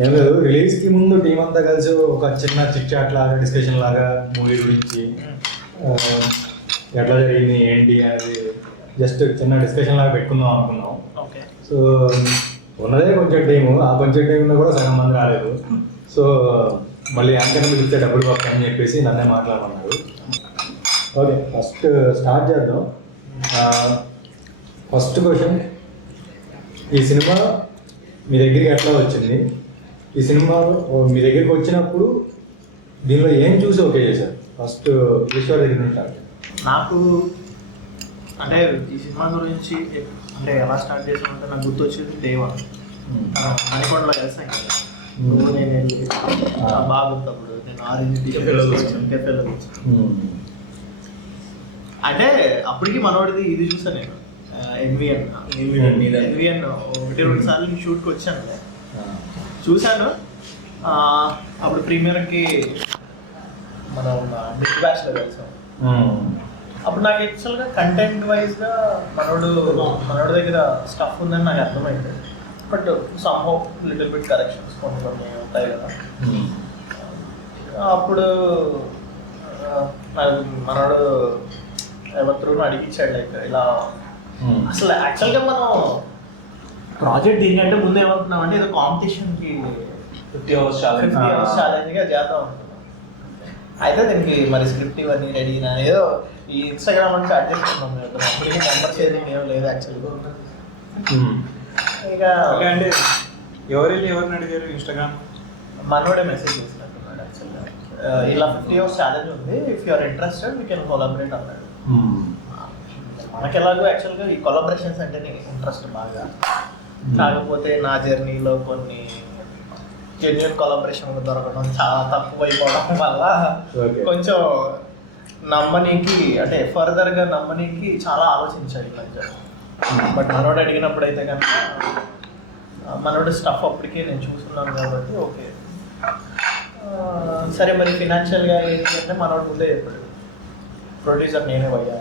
ఏం లేదు, రిలీజ్కి ముందు టీం అంతా కలిసి ఒక చిన్న చిట్ చాట్ లాగా డిస్కషన్ లాగా మూవీ గురించి ఎట్లా జరిగింది ఏంటి అనేది జస్ట్ చిన్న డిస్కషన్ లాగా పెట్టుకుందాం అనుకున్నాం. సో ఉన్నదే కొంచెం టీము, ఆ కొంచెం టీంలో కూడా సగం మంది రాలేదు. సో మళ్ళీ యాంకర్ పిలిస్తే డబ్బులు పక్క అని చెప్పేసి నన్నే మాట్లాడమన్నారు. ఓకే, ఫస్ట్ స్టార్ట్ చేద్దాం. ఫస్ట్ క్వశ్చన్, ఈ సినిమా మీ దగ్గరికి ఎట్లా వచ్చింది? ఈ సినిమా మీ దగ్గరికి వచ్చినప్పుడు దీనిలో ఏం చూసి ఓకే చేశారు? ఫస్ట్ ఈశ్వర్ దగ్గర ఉంటారు. నాకు అంటే ఈ సినిమా గురించి అంటే ఎలా స్టార్ట్ చేసామంటే నాకు గుర్తు వచ్చేది దేవా మణికొండలో చేస్తాను కదా. నేను బాగుంటప్పుడు నేను కెఫేలో అంటే అప్పటికి మనోడిది ఇది చూసాను నేను, ఎన్విఎన్ 1-2 సార్లు షూట్కి వచ్చాను, చూశాను. అప్పుడు ప్రీమియర్కి మనం బిగ్ బ్యాష్లో కలిసాం. అప్పుడు నాకు యాక్చువల్గా కంటెంట్ వైజ్గా మనోడి దగ్గర స్టఫ్ ఉందని నాకు అర్థమైంది. But somehow little bit corrections కొన్ని ఉంటాయి కదా. అప్పుడు నాకు మనోడు ఎవరు అడిగించాడు లైక్ ఇలా. అసలు యాక్చువల్గా మనం ప్రాజెక్ట్ ఏంటంటే ముందు ఏమనుకున్నాం అంటే ఏదో కాంపిటీషన్కి 50 hours ఛాలెంజ్గా చేద్దాం అనుకున్నాం. అయితే దీనికి మరి స్క్రిప్ట్ ఇవన్నీ రెడీ ఏదో ఈ ఇన్స్టాగ్రామ్ అని స్టార్ట్ చేసుకున్నాం. అప్పటికి నెంబర్ షేరింగ్ ఏం లేదు యాక్చువల్గా. ఇక అంటే ఎవరిని అడిగారు? ఇన్స్టాగ్రామ్ మనోడే మెసేజ్ చేసినట్టున్నాడు యాక్చువల్గా, ఇలా 50 hours ఛాలెంజ్ ఉంది, if you're interested we can collaborate అన్నాడు. మనకి ఎలాగో యాక్చువల్గా ఈ కొలాబరేషన్స్ అంటే ఇంట్రెస్ట్ బాగా, కాకపోతే నా జర్నీలో కొన్ని జెన్యూన్ కొలాబరేషన్ దొరకడం చాలా తక్కువ అయిపోవడం వల్ల కొంచెం నమ్మనీకి అంటే ఫర్దర్గా నమ్మనీకి చాలా ఆలోచించాలి ఈ మధ్య. బట్ మనోడు అడిగినప్పుడు అయితే కనుక మనోడు స్టఫ్ అప్పటికే నేను చూస్తున్నాను కాబట్టి ఓకే. సరే మరి ఫినాన్షియల్గా ఏంటి అంటే మనోడు ముందే చెప్పాడు, ప్రొడ్యూసర్ నేనే పోయా,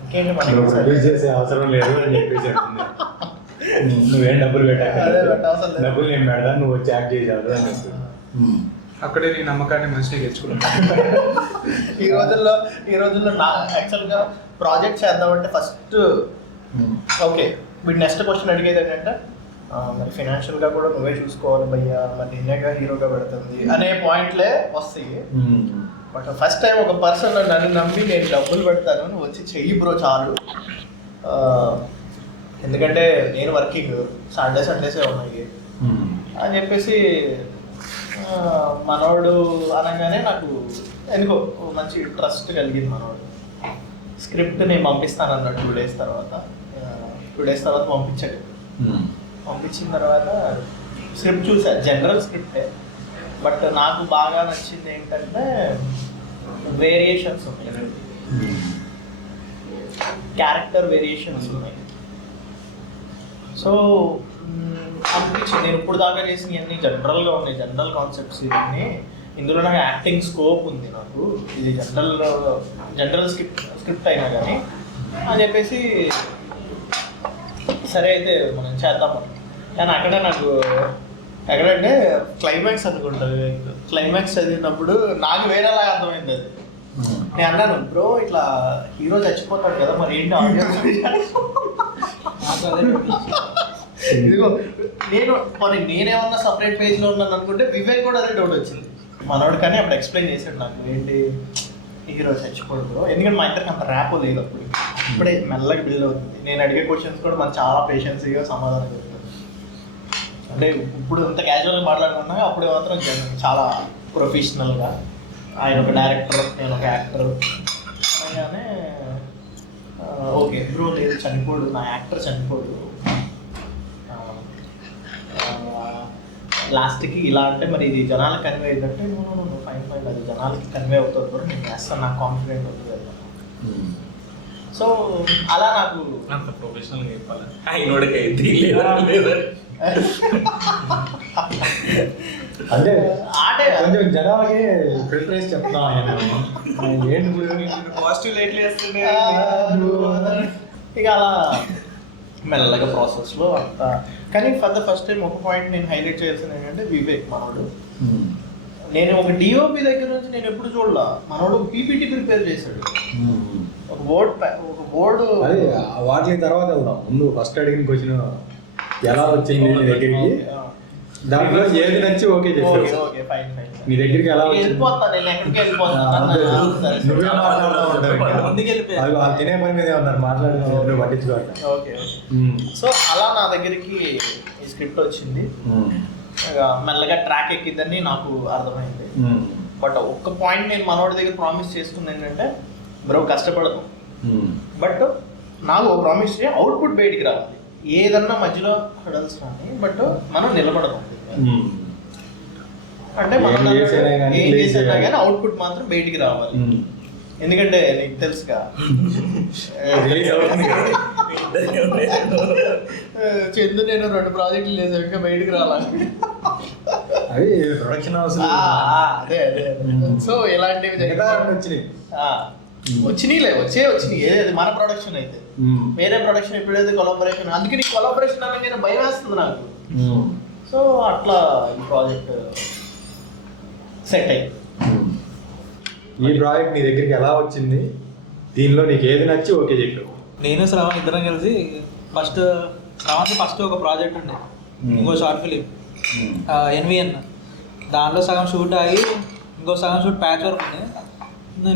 ఇంకేంటి మనకి ప్రొడ్యూస్ చేసే అవసరం లేదు అని చెప్పేసి నువ్వేం డబ్బులు పెట్టాలి, డబ్బులు నేను పెడతాను, నువ్వు వచ్చి యాక్ట్ చేసావు అని చెప్పి అక్కడే నీ నమ్మకాన్ని మంచిగా తెచ్చుకున్నాను. ఈ రోజుల్లో నా యాక్చువల్గా ప్రాజెక్ట్ చేద్దామంటే ఫస్ట్ ఓకే వీడు నెక్స్ట్ క్వశ్చన్ అడిగేది ఏంటంటే మరి ఫినాన్షియల్గా కూడా నువ్వే చూసుకోవాలి భయ్యా, మరి నేనేగా హీరోగా పెడుతుంది అనే పాయింట్లే వస్తాయి. బట్ ఫస్ట్ టైం ఒక పర్సన్ నన్ను నమ్మి నేను డబ్బులు పెడతాను, నువ్వు వచ్చి చెయ్యి బ్రో చాలు, ఎందుకంటే నేను వర్కింగ్ సండేసే ఉన్నాయి అని చెప్పేసి మనోడు అనగానే నాకు ఎందుకో మంచి ట్రస్ట్ కలిగింది. మనోడు స్క్రిప్ట్ నేను పంపిస్తాను అన్నాడు 2 days తర్వాత పంపించాడు. పంపించిన తర్వాత స్క్రిప్ట్ చూసా, జనరల్ స్క్రిప్టే, బట్ నాకు బాగా నచ్చింది ఏంటంటే వేరియేషన్స్ ఉన్నాయి, క్యారెక్టర్ వేరియేషన్స్ ఉన్నాయి. సో అనిపించింది నేను ఇప్పుడు దాకా చేసిన అన్ని జనరల్గా ఉన్నాయి, జనరల్ కాన్సెప్ట్స్ ఇవన్నీ, ఇందులో నాకు యాక్టింగ్ స్కోప్ ఉంది, నాకు ఇది జనరల్ స్క్రిప్ట్ అయినా కానీ అని చెప్పేసి సరే అయితే మనం చేద్దాం. కానీ అక్కడ నాకు ఎక్కడంటే క్లైమాక్స్ అనుకుంటుంది, క్లైమాక్స్ చదివినప్పుడు నాకు వేరేలా అర్థమైంది. అది నేను అన్నాను బ్రో ఇట్లా హీరో చచ్చిపోతాడు కదా మరి ఏంటి ఆడియన్స్, ఇదిగో నేనేమన్నా సపరేట్ పేజ్లో ఉన్నాను అనుకుంటే వివేక్ కూడా అదే డౌట్ వచ్చింది మనోడు. కానీ అప్పుడు ఎక్స్ప్లెయిన్ చేశాడు నాకు ఏంటి హీరో చచ్చిపోడు బ్రో, ఎందుకంటే మా ఇద్దరికి అంత ర్యాప్ లేదు అప్పుడు, ఇప్పుడే మెల్లగా బిల్డ్ అవుతుంది. నేను అడిగే క్వశ్చన్స్ కూడా మనకు చాలా పేషెన్స్గా సమాధానం చెప్తాను. అంటే ఇప్పుడు ఇంత క్యాజువల్గా మాట్లాడుకున్నా అప్పుడు మాత్రం చాలా ప్రొఫెషనల్గా, ఆయన ఒక డైరెక్టర్ నేను ఒక యాక్టర్ అనగానే ఓకే బ్రో లేదు చనిపోడు, నా యాక్టర్ చనిపోడు, లాస్ట్కి ఇలా అంటే మరి ఇది జనాలకు కన్వే అయ్యిందంటే నువ్వు ఫైన్ అది జనాలకి కన్వే అవుతుంది కూడా నేను చేస్తాను, నాకు కాన్ఫిడెంట్ అవుతుంది కదా. సో అలా నాకు అంత ప్రొఫెషనల్గా చెప్పాలి అంటే కొంచెం జనాలకి ప్రిఫరెన్స్ చెప్తాం. ఏంటి పాజిటివ్ లైట్లు వేస్తుండే ఇక అలా మెల్లగా ప్రాసెస్లో అంతా. కానీ ఫర్ ద ఫస్ట్ టైం ఒక పాయింట్ నేను హైలైట్ చేయాల్సింది ఏంటంటే వివేక్ మనోడు. నేను ఒక డిఓపి దగ్గర నుంచి నేను ఎప్పుడు చూడలా, మనోడు పీపీటీ ప్రిపేర్ చేశాడు. ఒక బోర్డు వాటి తర్వాత వెళ్దాం. ముందు ఫస్ట్ అడిగిన క్వశ్చన్ ఎలా వచ్చింది నీ దగ్గరికి, దాంట్లో ఏది నచ్చి ఓకే చేసావు. నీ దగ్గరికి ఎలా వెళ్ళిపోతాను, నేను ఎక్కడికి నువ్వే మాట్లాడుతూ ఉంటావు. వాళ్ళు తినే పని మీద ఉన్నారు, మాట్లాడుతూ పట్టించుకోవాలి. ఓకే. సో అలా నా దగ్గరికి ఈ స్క్రిప్ట్ వచ్చింది. మెల్లగా ట్రాక్ ఎక్కిద్దని నాకు అర్థమైంది. బట్ ఒక్క పాయింట్ నేను మనోడి దగ్గర ప్రామిస్ చేసుకుంది ఏంటంటే, బ్రో కష్టపడదు, బట్ నాకు ప్రామిస్ చేయ అవుట్పుట్ బయటికి రావాలి. ఏదన్నా మధ్యలో హడల్స్ రాని, బట్ మనం నిలబడదాం. అంటే మనం ఏం చేసినా కానీ అవుట్పుట్ మాత్రం బయటికి రావాలి. ఎందుకంటే నీకు తెలుసుగా చందు నేను 2 ప్రాజెక్టులు చేసాను, ఇంకా బయటికి రావాలి. అవి ప్రొడక్షన్ హౌస్. అదే సో ఇలాంటివి వచ్చినాయిలే, వచ్చినాయి. ఏది మన ప్రొడక్షన్ అయితే వేరే ప్రొడక్షన్ ఎప్పుడైతే కొలాబరేషన్, అందుకే నీకు కొలాబరేషన్ అనగానే భయం వేస్తుంది నాకు. సో అట్లా ఈ ప్రాజెక్ట్ సెట్ అయ్యింది. ఈ ప్రాజెక్ట్ నీ దగ్గరికి ఎలా వచ్చింది, దీనిలో నీకు ఏది నచ్చి ఓకే చెప్పావు? నేను శ్రవణ్ ఇద్దరం కలిసి ఫస్ట్ ఒక ప్రాజెక్ట్ ఉండే, ఇంకో షార్ట్ ఫిలిం ఎన్విఎన్. దాంట్లో సగం షూట్ అయ్యి ఇంకో సగం షూట్ ప్యాచ్ వర్క్ ఉంది.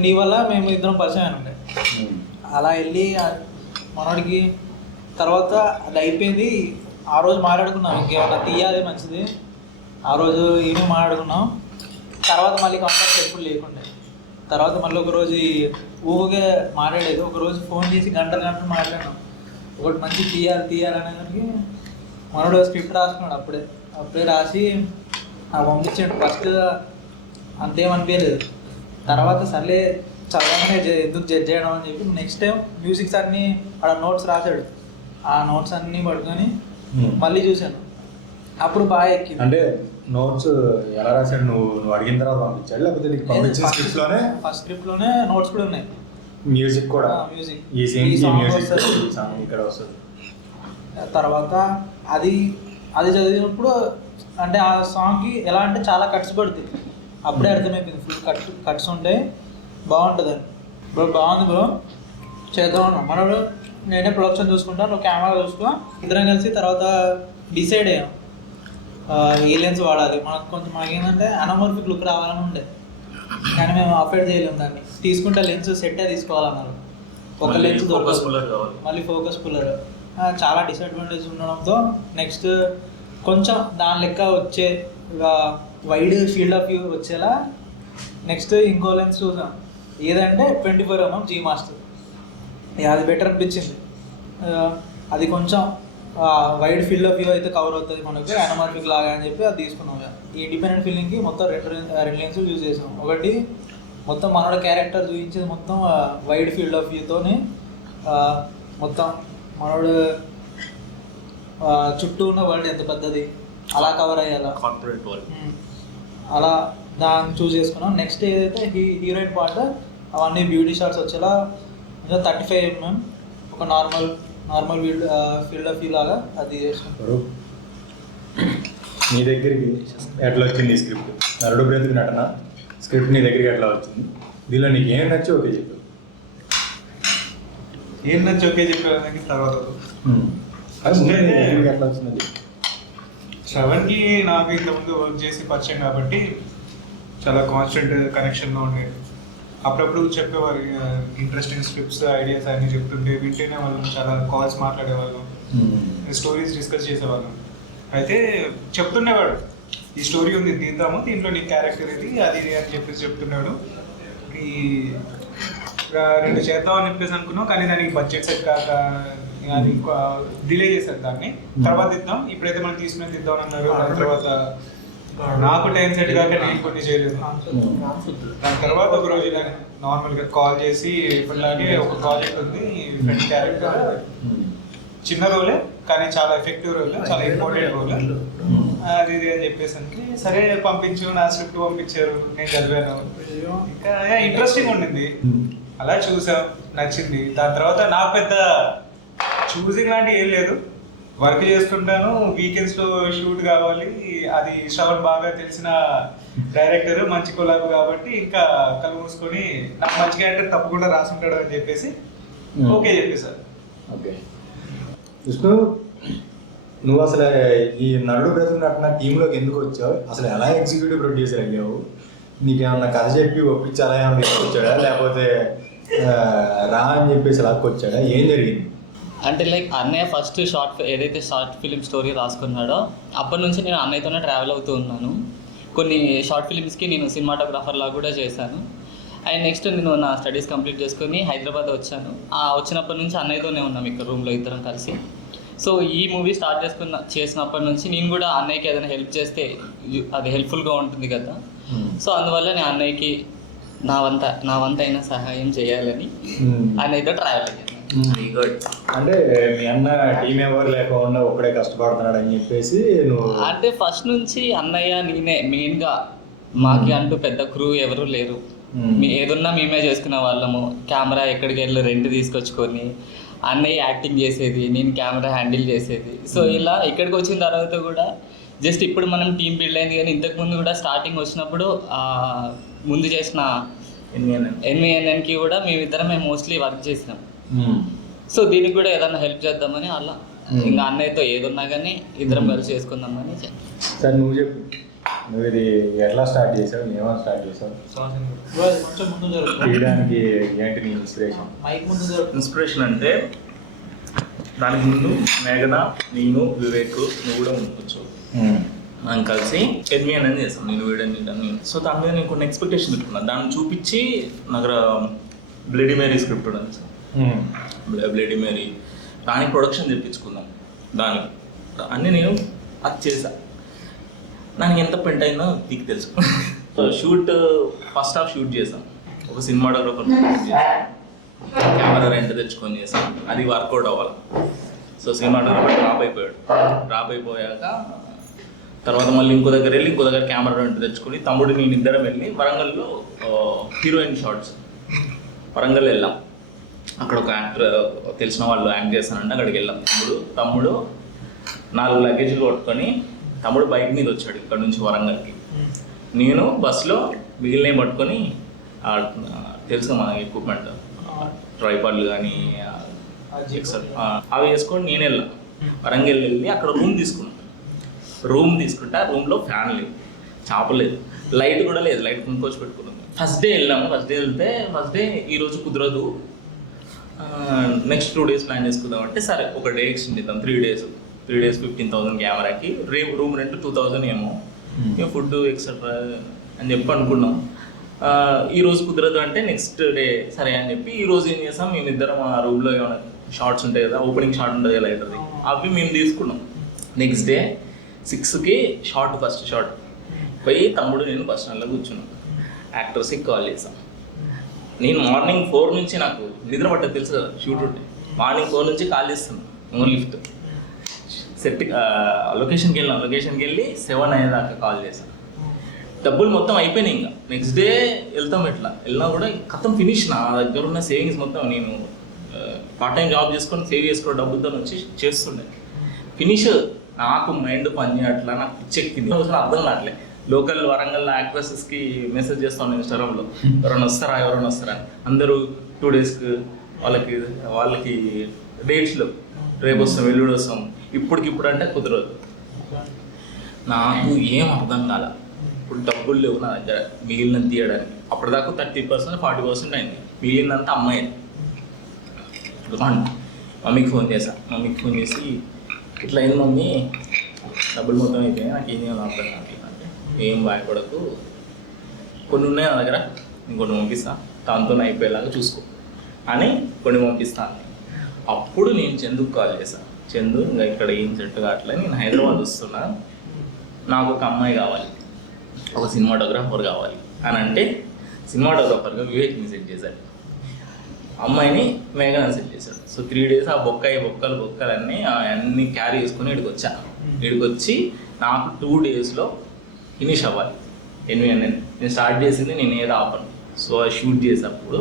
నీ వల్ల మేము ఇద్దరం పరిచయం ఉండే. అలా వెళ్ళి మనోడికి తర్వాత అది అయిపోయింది. ఆ రోజు మాట్లాడుకున్నాం ఇంకేమన్నా తీయాలి మంచిది, ఆ రోజు ఏమీ మాట్లాడుకున్నాం. తర్వాత మళ్ళీ కాంటాక్ట్ ఎప్పుడు లేకుండే. తర్వాత మళ్ళీ ఒకరోజు ఊగే మాట్లాడేది, ఒకరోజు ఫోన్ చేసి గంటలు మాట్లాడినాం. ఒకటి మంచి తీయాలనేదానికి మనోడు స్క్రిప్ట్ రాసుకున్నాడు. అప్పుడే రాసి పంపించాడు. ఫస్ట్ అంతేమనిపించలేదు. తర్వాత సర్లే చదవగానే ఎందుకు జడ్జ్ చేయడం అని చెప్పి నెక్స్ట్ టైం మ్యూజిక్స్ అన్నీ అక్కడ నోట్స్ రాశాడు. ఆ నోట్స్ అన్నీ పట్టుకొని మళ్ళీ చూశాను. అప్పుడు బాగా ఎక్కింది. అంటే నోట్స్ ఎలా రాశాడు? నువ్వు అడిగిన తర్వాత పంపించాడు, లేకపోతే నీకు పంపించిన స్క్రిప్ట్ లోనే? ఫస్ట్ స్క్రిప్ట్ లోనే నోట్స్ కూడా ఉన్నాయి, మ్యూజిక్ కూడా. మ్యూజిక్ ఈ సీన్ కి మ్యూజిక్ ఇక్కడ వస్తుంది. తర్వాత అది చదివినప్పుడు అంటే ఆ సాంగ్కి ఎలా అంటే చాలా కట్స్ పడుతుంది. అప్పుడే అర్థమైపోయింది, ఫుల్ కట్స్ ఉంటాయి, బాగుంటుందని. బ్రో బాగుంది బ్రో, చేద్దాం అన్నాం. మనడు నేనే ప్రొడక్షన్ చూసుకుంటాను, నువ్వు కెమెరా చూసుకో. ఇద్దరం కలిసి తర్వాత డిసైడ్ అయ్యాం ఏ లెన్స్ వాడాలి. మాకేంటంటే అనమోర్ఫిక్ లుక్ రావాలని ఉండే, కానీ మేము అఫోర్డ్ చేయలేము దాన్ని. తీసుకుంటే లెన్స్ సెట్టే తీసుకోవాలన్నారు. ఒక లెన్స్ దొరకదు, మళ్ళీ ఫోకస్ పుల్లర్. చాలా డిసడ్వాంటేజ్ ఉండడంతో నెక్స్ట్ కొంచెం దాని లెక్క వచ్చే వైడ్ ఫీల్డ్ ఆఫ్ వ్యూ వచ్చేలా నెక్స్ట్ ఇంకో లెన్స్ చూసాం. ఏదంటే 24mm G మాస్టర్. అది బెటర్ అనిపించింది. అది కొంచెం వైడ్ ఫీల్డ్ ఆఫ్ వ్యూ అయితే కవర్ అవుతుంది మనకు, అనమార్ఫిక్ లాగా అని చెప్పి అది తీసుకున్నాం. ఈ ఇండిపెండెంట్ ఫిల్లింగ్కి మొత్తం రెండు లెన్సులు యూజ్ చేసాం. ఒకటి మొత్తం మనోడ క్యారెక్టర్ చూపించేది మొత్తం వైడ్ ఫీల్డ్ ఆఫ్ వ్యూతోని, మొత్తం మనోడు చుట్టూ ఉన్న వరల్డ్ ఎంత పెద్దది అలా కవర్ అయ్యేలా కార్పొరేట్ వరల్డ్ అలా దాన్ని చూస్ చేసుకున్నాం. నెక్స్ట్ ఏదైతే హీరోయిన్ పార్ట్ అవన్నీ బ్యూటీ షాట్స్ వచ్చేలా 35mm ఒక నార్మల్ ఫీల్డ్ ఆఫ్ వ్యూ లాగా అది చేసుకుంటారు. నీ దగ్గరికి ఎట్లా వచ్చింది ఈ స్క్రిప్ట్? నరుడు బ్రతుకు నటన స్క్రిప్ట్ నీ దగ్గరికి ఎట్లా వచ్చింది? దీనిలో నీకు ఏం నచ్చి ఓకే చెప్పు. ఏం నచ్చి ఓకే చెప్పేదానికి తర్వాత ఎట్లా వచ్చింది? శ్రవణ్కి నాకు ఇంతకుముందు వర్క్ చేసి పరిచయం కాబట్టి చాలా కాన్స్టెంట్ కనెక్షన్లో ఉండేది. అప్పుడప్పుడు చెప్పేవారు ఇంట్రెస్టింగ్ స్క్రిప్ట్స్ ఐడియాస్ అన్నీ చెప్తుంటే వింటేనే వాళ్ళం, చాలా కాల్స్ మాట్లాడేవాళ్ళం, స్టోరీస్ డిస్కస్ చేసేవాళ్ళం. అయితే చెప్తుండేవాడు, ఈ స్టోరీ ఉంది తీద్దాము, దీంట్లో నీ క్యారెక్టర్ ఇది అది ఇది అని చెప్పేసి చెప్తున్నాడు. ఈ 2 చేద్దాం అని చెప్పేసి అనుకున్నాం, కానీ దానికి బడ్జెట్ సెట్ కాక అది డిలే చేశారు. దాన్ని తర్వాత ఇద్దాం, ఇప్పుడైతే మనం తీసుకుని ఇద్దాం అన్నారు. దాని తర్వాత నాకు టైం సెట్ కాక నేను కొన్ని చేయలేదు. దాని తర్వాత ఒక రోజు దాన్ని నార్మల్గా కాల్ చేసి ఇప్పటిలాగే ఒక ప్రాజెక్ట్ ఉంది, ఫ్రెండ్ క్యారెక్టర్, చిన్న రోలే కానీ చాలా ఎఫెక్టివ్ రోల్, చాలా ఇంపార్టెంట్ రోల్, అది ఇది అని చెప్పేసరికి సరే పంపించు. నా స్క్రిప్ట్ పంపించారు, నేను చదివాను. ఇంకా ఇంట్రెస్టింగ్ ఉండింది. అలా చూసాం, నచ్చింది. దాని తర్వాత నాకు పెద్ద చూసింగ్ లాంటి ఏం లేదు, వర్క్ చేస్తుంటాను, వీకెండ్స్లో షూట్ కావాలి, అది శ్రవణ్ బాగా తెలిసిన డైరెక్టర్, మంచి కొలాబ్ కాబట్టి ఇంకా కళ్ళు మూసుకొని నాకు మంచి క్యారెక్టర్ తప్పకుండా రాసుంటాడు అని చెప్పేసి ఓకే చెప్పేశారు. ఓకే విష్ణు, నువ్వు అసలు ఈ నరుడు బ్రతుకు నటన టీంలోకి ఎందుకు వచ్చావు? అసలు ఎలా ఎగ్జిక్యూటివ్ ప్రొడ్యూసర్ అయ్యావు? నీకేమన్నా కథ చెప్పి ఒప్పించి అలా ఏమన్నా తీసుకొచ్చాడా, లేకపోతే రా అని చెప్పేసి లాక్కొచ్చాడా, ఏం జరిగింది? అంటే లైక్ అన్నయ్య ఫస్ట్ ఏదైతే షార్ట్ ఫిలిం స్టోరీ రాసుకున్నాడో అప్పటి నుంచి నేను అన్నయ్యతోనే ట్రావెల్ అవుతూ ఉన్నాను. కొన్ని షార్ట్ ఫిలిమ్స్కి నేను సినిమాటోగ్రాఫర్లా కూడా చేశాను. అండ్ నెక్స్ట్ నేను నా స్టడీస్ కంప్లీట్ చేసుకొని హైదరాబాద్ వచ్చాను. వచ్చినప్పటి నుంచి అన్నయ్యతోనే ఉన్నాం ఇక్కడ రూమ్లో ఇద్దరం కలిసి. సో ఈ మూవీ స్టార్ట్ చేసినప్పటి నుంచి నేను కూడా అన్నయ్యకి ఏదైనా హెల్ప్ చేస్తే అది హెల్ప్ఫుల్గా ఉంటుంది కదా. సో అందువల్ల నేను అన్నయ్యకి నా వంత అయినా సహాయం చేయాలని అన్నయ్యతో ట్రావెల్ అయ్యాను. అంటే మీ అన్న టీం ఎవరు లేకుండా ఒక్కడే కష్టపడుతున్నాడు అని చెప్పేసి నువ్వు అంటే ఫస్ట్ నుంచి అన్నయ్య నేనే మెయిన్గా, మాకి అంటూ పెద్ద క్రూ ఎవరు లేరు. ఏదున్నా మేమే చేసుకునే వాళ్ళము. కెమెరా ఎక్కడికి వెళ్ళి రెంట్ తీసుకొచ్చుకొని అన్నయ్య యాక్టింగ్ చేసేది, నేను కెమెరా హ్యాండిల్ చేసేది. సో ఇలా ఇక్కడికి వచ్చిన తర్వాత కూడా జస్ట్ ఇప్పుడు మనం టీం బిల్డ్ అయింది, కానీ ఇంతకుముందు కూడా స్టార్టింగ్ వచ్చినప్పుడు ముందు చేసిన ఎన్విఎన్ఎన్కి కూడా మేమిద్దరమే మోస్ట్లీ వర్క్ చేసినాం. సో దీనికి కూడా ఏదైనా హెల్ప్ చేద్దామని అలా ఇంకా అన్నయ్యతో ఏదున్నా కానీ ఇద్దరం కలిసి చేసుకుందామని. సార్ నువ్వు చెప్పు, నువ్వు ఇది ఎట్లా స్టార్ట్ చేసావు, ఏమైనా స్టార్ట్ చేసావు? కొంచెం ముందు జరుగుతుంది తీయడానికి ఏంటి నీ ఇన్స్పిరేషన్? మైక్ ముందు జరుగుతుంది. ఇన్స్పిరేషన్ అంటే దానికి ముందు మేఘన, నేను, వివేక్, నువ్వు కూడా ఉండొచ్చు, మనం కలిసి ఎడ్మియన్ అని చేస్తాం. నేను వీడియో నేను సో దాని మీద నేను కొన్ని ఎక్స్పెక్టేషన్ పెట్టుకున్నాను. దాన్ని చూపించి నాకు బ్లడీ మేరీ స్క్రిప్ట్ ఉంది సార్, బ్లడీ మేరీ, దానికి ప్రొడక్షన్ తెప్పించుకున్నాం. దానికి అన్నీ నేను అది చేశాను. దానికి ఎంత పెంట్ అయిందో నీకు తెలుసు. షూట్ ఫస్ట్ హాఫ్ షూట్ చేసాం, ఒక సినిమాటోగ్రాఫర్ చేసాం, కెమెరా రెంట్ తెచ్చుకొని చేసాం. అది వర్కౌట్ అవ్వాలి. సో సినిమాటోగ్రాఫర్ డ్రాప్ అయిపోయాక తర్వాత మళ్ళీ ఇంకో దగ్గర కెమెరా రెంట్ తెచ్చుకొని తమ్ముడు నేను ఇద్దరం వెళ్ళి వరంగల్లో హీరోయిన్ షార్ట్స్ వరంగల్ వెళ్ళాం. అక్కడ ఒక యాక్టర్ తెలిసిన వాళ్ళు యాక్ట్ చేస్తానంటే అక్కడికి వెళ్ళాం. తమ్ముడు 4 లగేజీలు కొట్టుకొని తమ్ముడు బైక్ మీద వచ్చాడు ఇక్కడ నుంచి వరంగల్కి. నేను బస్సులో మిగిలినవి పట్టుకొని తెలుసు మన ఎక్విప్మెంట్ ట్రైపాడ్లు కానీ అవి వేసుకొని నేను వెళ్ళాను. వరంగల్ వెళ్ళి అక్కడ రూమ్ తీసుకుంటా. రూమ్లో ఫ్యాన్ లేదు, చాపలేదు, లైట్ కూడా లేదు, లైట్ కొనుక్కొచ్చి పెట్టుకున్నాం. ఫస్ట్ డే వెళ్తే ఫస్ట్ డే ఈరోజు కుదరదు, నెక్స్ట్ 2 days ప్లాన్ చేసుకుందాం అంటే సరే ఒక డే ఎక్స్టెండ్ చేద్దాం. 3 days 15,000 కెమెరాకి, రూమ్ రెంట్ 2,000 ఏమో, ఫుడ్ ఎక్సెట్రా అని చెప్పి అనుకున్నాం. ఈరోజు కుదరదు అంటే నెక్స్ట్ డే సరే అని చెప్పి ఈరోజు ఏం చేస్తాం, మేమిద్దరం ఆ రూమ్లో ఏమైనా షార్ట్స్ ఉంటాయి కదా, ఓపెనింగ్ షార్ట్ ఉంటుంది కదా లైటర్ది, అవి మేము తీసుకున్నాం. నెక్స్ట్ డే 6కి ఫస్ట్ షార్ట్ పోయి తమ్ముడు నేను బస్ స్టాండ్లో కూర్చున్నాం. యాక్టర్స్కి కాల్ చేసాం. నేను మార్నింగ్ 4 నుంచి నాకు నిద్ర పట్టదు తెలుసు కదా, షూట్ ఉంటే మార్నింగ్ 4 నుంచి కాల్ చేస్తున్నాను. లిఫ్ట్ సెట్ లొకేషన్కి వెళ్ళి 7 అయ్యేదాకా కాల్ చేశాను. డబ్బులు మొత్తం అయిపోయినాయి. ఇంకా నెక్స్ట్ డే వెళ్ళినా కూడా కథం ఫినిష్. నా దగ్గర ఉన్న సేవింగ్స్ మొత్తం నేను పార్ట్ టైం జాబ్ చేసుకొని సేవ్ చేసుకున్న డబ్బులతో వచ్చి చేస్తుండే. ఫినిష్ నాకు మైండ్ పని చేయట్లా, నాకు పిచ్చెక్కింది. అసలు అర్థం కావట్లే. లోకల్ వరంగల్ యాక్ట్రెసెస్కి మెసేజ్ చేస్తాను ఇన్స్టాగ్రామ్లో, ఎవరైనా వస్తారా అందరూ 2 daysకి వాళ్ళకి డేట్స్లో రేపు వస్తాం ఎల్లుడు వస్తాం, ఇప్పటికిప్పుడు అంటే కుదరదు. నాకు ఏం అర్థం కాల. ఇప్పుడు డబ్బులు లేవు నా దగ్గర మిగిలినంత తీయడానికి. అప్పటిదాకా 30% 40% అయింది, మిగిలినంత అమ్మాయి. మమ్మీకి ఫోన్ చేసి ఇట్లా అయింది మమ్మీ, డబ్బులు మొత్తం అయిపోయాయి, నాకు ఏం చేయాలి అర్థం కాదు అంటే, ఏం భయపడకు, కొన్ని ఉన్నాయి నా దగ్గర, నేను కొన్ని పంపిస్తా, దాంతో అయిపోయేలాగా చూసుకో అని కొన్ని పంపిస్తాను. అప్పుడు నేను చందుకు కాల్ చేశాను. చందు ఇంకా ఇక్కడ ఏం సెట్ కావట్లే, నేను హైదరాబాద్ వస్తున్నా, నాకు ఒక అమ్మాయి కావాలి, ఒక సినిమాటోగ్రాఫర్ కావాలి అని అంటే సినిమాటోగ్రాఫర్గా వివేక్ని సెట్ చేశాడు, అమ్మాయిని మేఘనా సెట్ చేశాడు. సో 3 days ఆ బొక్కలన్నీ అన్నీ క్యారీ చేసుకొని ఇక్కడికి వచ్చి నాకు 2 daysలో ఫినిష్ అవ్వాలి. నేను స్టార్ట్ చేసింది నేను ఏదో ఆపను. సో అది షూట్ చేసేటప్పుడు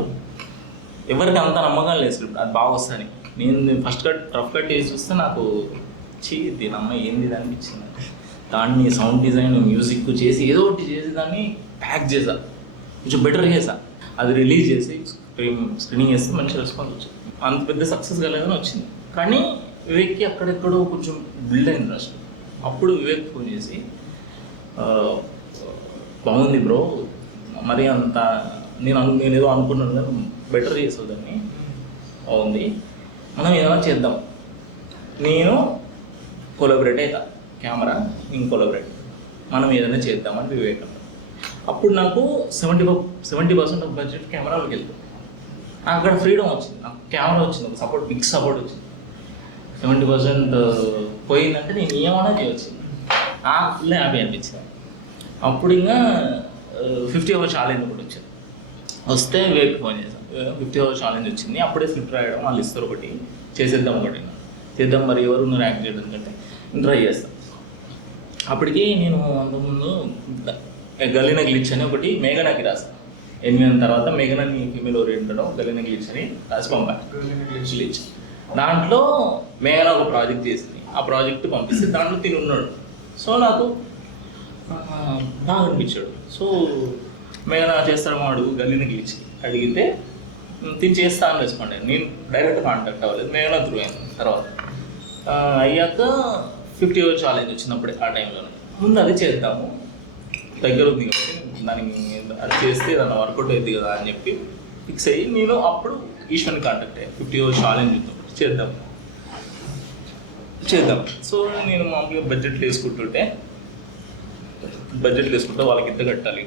ఎవరికి అంత నమ్మకం లేదు స్క్రిప్ట్ అది బాగా వస్తుంది. నేను ఫస్ట్ రఫ్ కట్ వేసి చూస్తే నాకు దీని అమ్మ ఏంది ఇది అనిపించింది. దాన్ని సౌండ్ డిజైన్ మ్యూజిక్ చేసి ఏదో ఒకటి చేసి దాన్ని ప్యాక్ చేసా, కొంచెం బెటర్ చేసా. అది రిలీజ్ చేసి స్క్రీనింగ్ చేస్తే మంచి రెస్పాన్స్ వచ్చింది. అంత పెద్ద సక్సెస్ కలగానే వచ్చింది. కానీ వివేక్కి అక్కడెక్కడో కొంచెం బిల్డ్ అయింది అసలు. అప్పుడు వివేక్ ఫోన్ చేసి బాగుంది బ్రో, మరి అంత నేను ఏదో అనుకున్నాను కానీ బెటర్ చేసావు దాన్ని, బాగుంది, మనం ఏదైనా చేద్దాం, నేను కొలాబరేట్ అవుతా, కెమెరా నేను కొలాబరేట్, మనం ఏదైనా చేద్దామని వివేక్. అప్పుడు నాకు 70% ఆఫ్ బడ్జెట్ కెమెరాలకు వెళ్తుంది. నాకు అక్కడ ఫ్రీడమ్ వచ్చింది, నాకు కెమెరా వచ్చింది, ఒక సపోర్ట్, బిగ్ సపోర్ట్ వచ్చింది. 70% పోయిందంటే నేను ఏమైనా చేయవచ్చు, ఫుల్ హ్యాపీ అనిపించింది. అప్పుడు ఇంకా 50 hour ఛాలెంజ్ ఒకటి వచ్చింది. వస్తే వివేక్ ఫోన్ చేశాను, 50 hour ఛాలెంజ్ వచ్చింది, అప్పుడే స్క్రిప్ట్ రాయడం వాళ్ళు ఇస్తారు, ఒకటి చేసేద్దాం, ఒకటి చేద్దాం, మరి ఎవరు నువ్వు ర్యాంక్ చేయడం కంటే నేను ట్రై చేస్తాను. అప్పటికి నేను అంతకుముందు గలీనా గ్లిచ్ అని ఒకటి మేఘనాకి రాశాను. 8 తర్వాత మేఘనాని ఫీమేల్ ఓరియంటెడ్ గలీనా గ్లిచ్ అని రాసి పంపాను. గ్లిచ్ దాంట్లో మేఘన ఒక ప్రాజెక్ట్ చేసింది, ఆ ప్రాజెక్ట్ పంపిస్తే దాంట్లో తిని ఉన్నాడు. సో నాకు బాగా అనిపించాడు. సో మేఘన చేస్తాడేమో అడుగు గలీనా గ్లిచ్ అడిగితే తిని చేస్తా అని రెస్పాండ్ అయ్యాను. నేను డైరెక్ట్ కాంటాక్ట్ అవ్వలేదు, మేఘన త్రూ అయ్యాను. తర్వాత అయ్యాక 50 hour ఛాలెంజ్ వచ్చినప్పుడే ఆ టైంలోనే ముందు అది చేద్దాము, దగ్గర ఉంది కాబట్టి దానికి అది చేస్తే ఏదన్నా వర్కౌట్ అవుతుంది కదా అని చెప్పి ఫిక్స్ అయ్యి నేను అప్పుడు ఈశ్వర్ని కాంటాక్ట్ అయ్యాను. 50 hour ఛాలెంజ్ ఉన్నప్పుడు చేద్దాం. సో నేను మామూలుగా బడ్జెట్లు వేసుకుంటే వాళ్ళకి ఎంత కట్టాలి,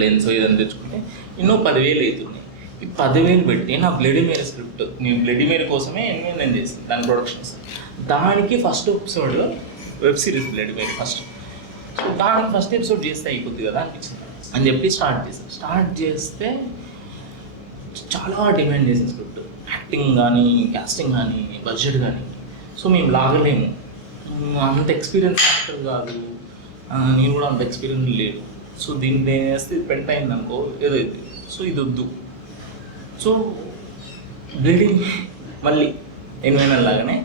లెన్స్ ఏదైనా తెచ్చుకుంటే ఎన్నో 10,000 అవుతుంది. ఈ 10,000 పెట్టి నా బ్లడీ మేరీ స్క్రిప్ట్, నేను బ్లడీ మేరీ కోసమే నేను చేసింది దాని ప్రొడక్షన్స్. దానికి first episode web series bloody Mary first. So దానికి ఫస్ట్ ఎపిసోడ్ చేస్తే అయిపోద్ది కదా అనిపించింది అని చెప్పి స్టార్ట్ చేస్తే చాలా డిమాండ్ చేసింది స్క్రిప్ట్, యాక్టింగ్ కానీ క్యాస్టింగ్ కానీ బడ్జెట్ కానీ. సో మేము లాగలేము, అంత ఎక్స్పీరియన్స్ యాక్టర్ కాదు, నేను కూడా అంత ఎక్స్పీరియన్స్ లేదు. సో దీన్ని వేస్తే పెంట్ అయింది అనుకో ఏదైతే, సో ఇది వద్దు. సో బ్లీడింగ్ మళ్ళీ 8 లాగానే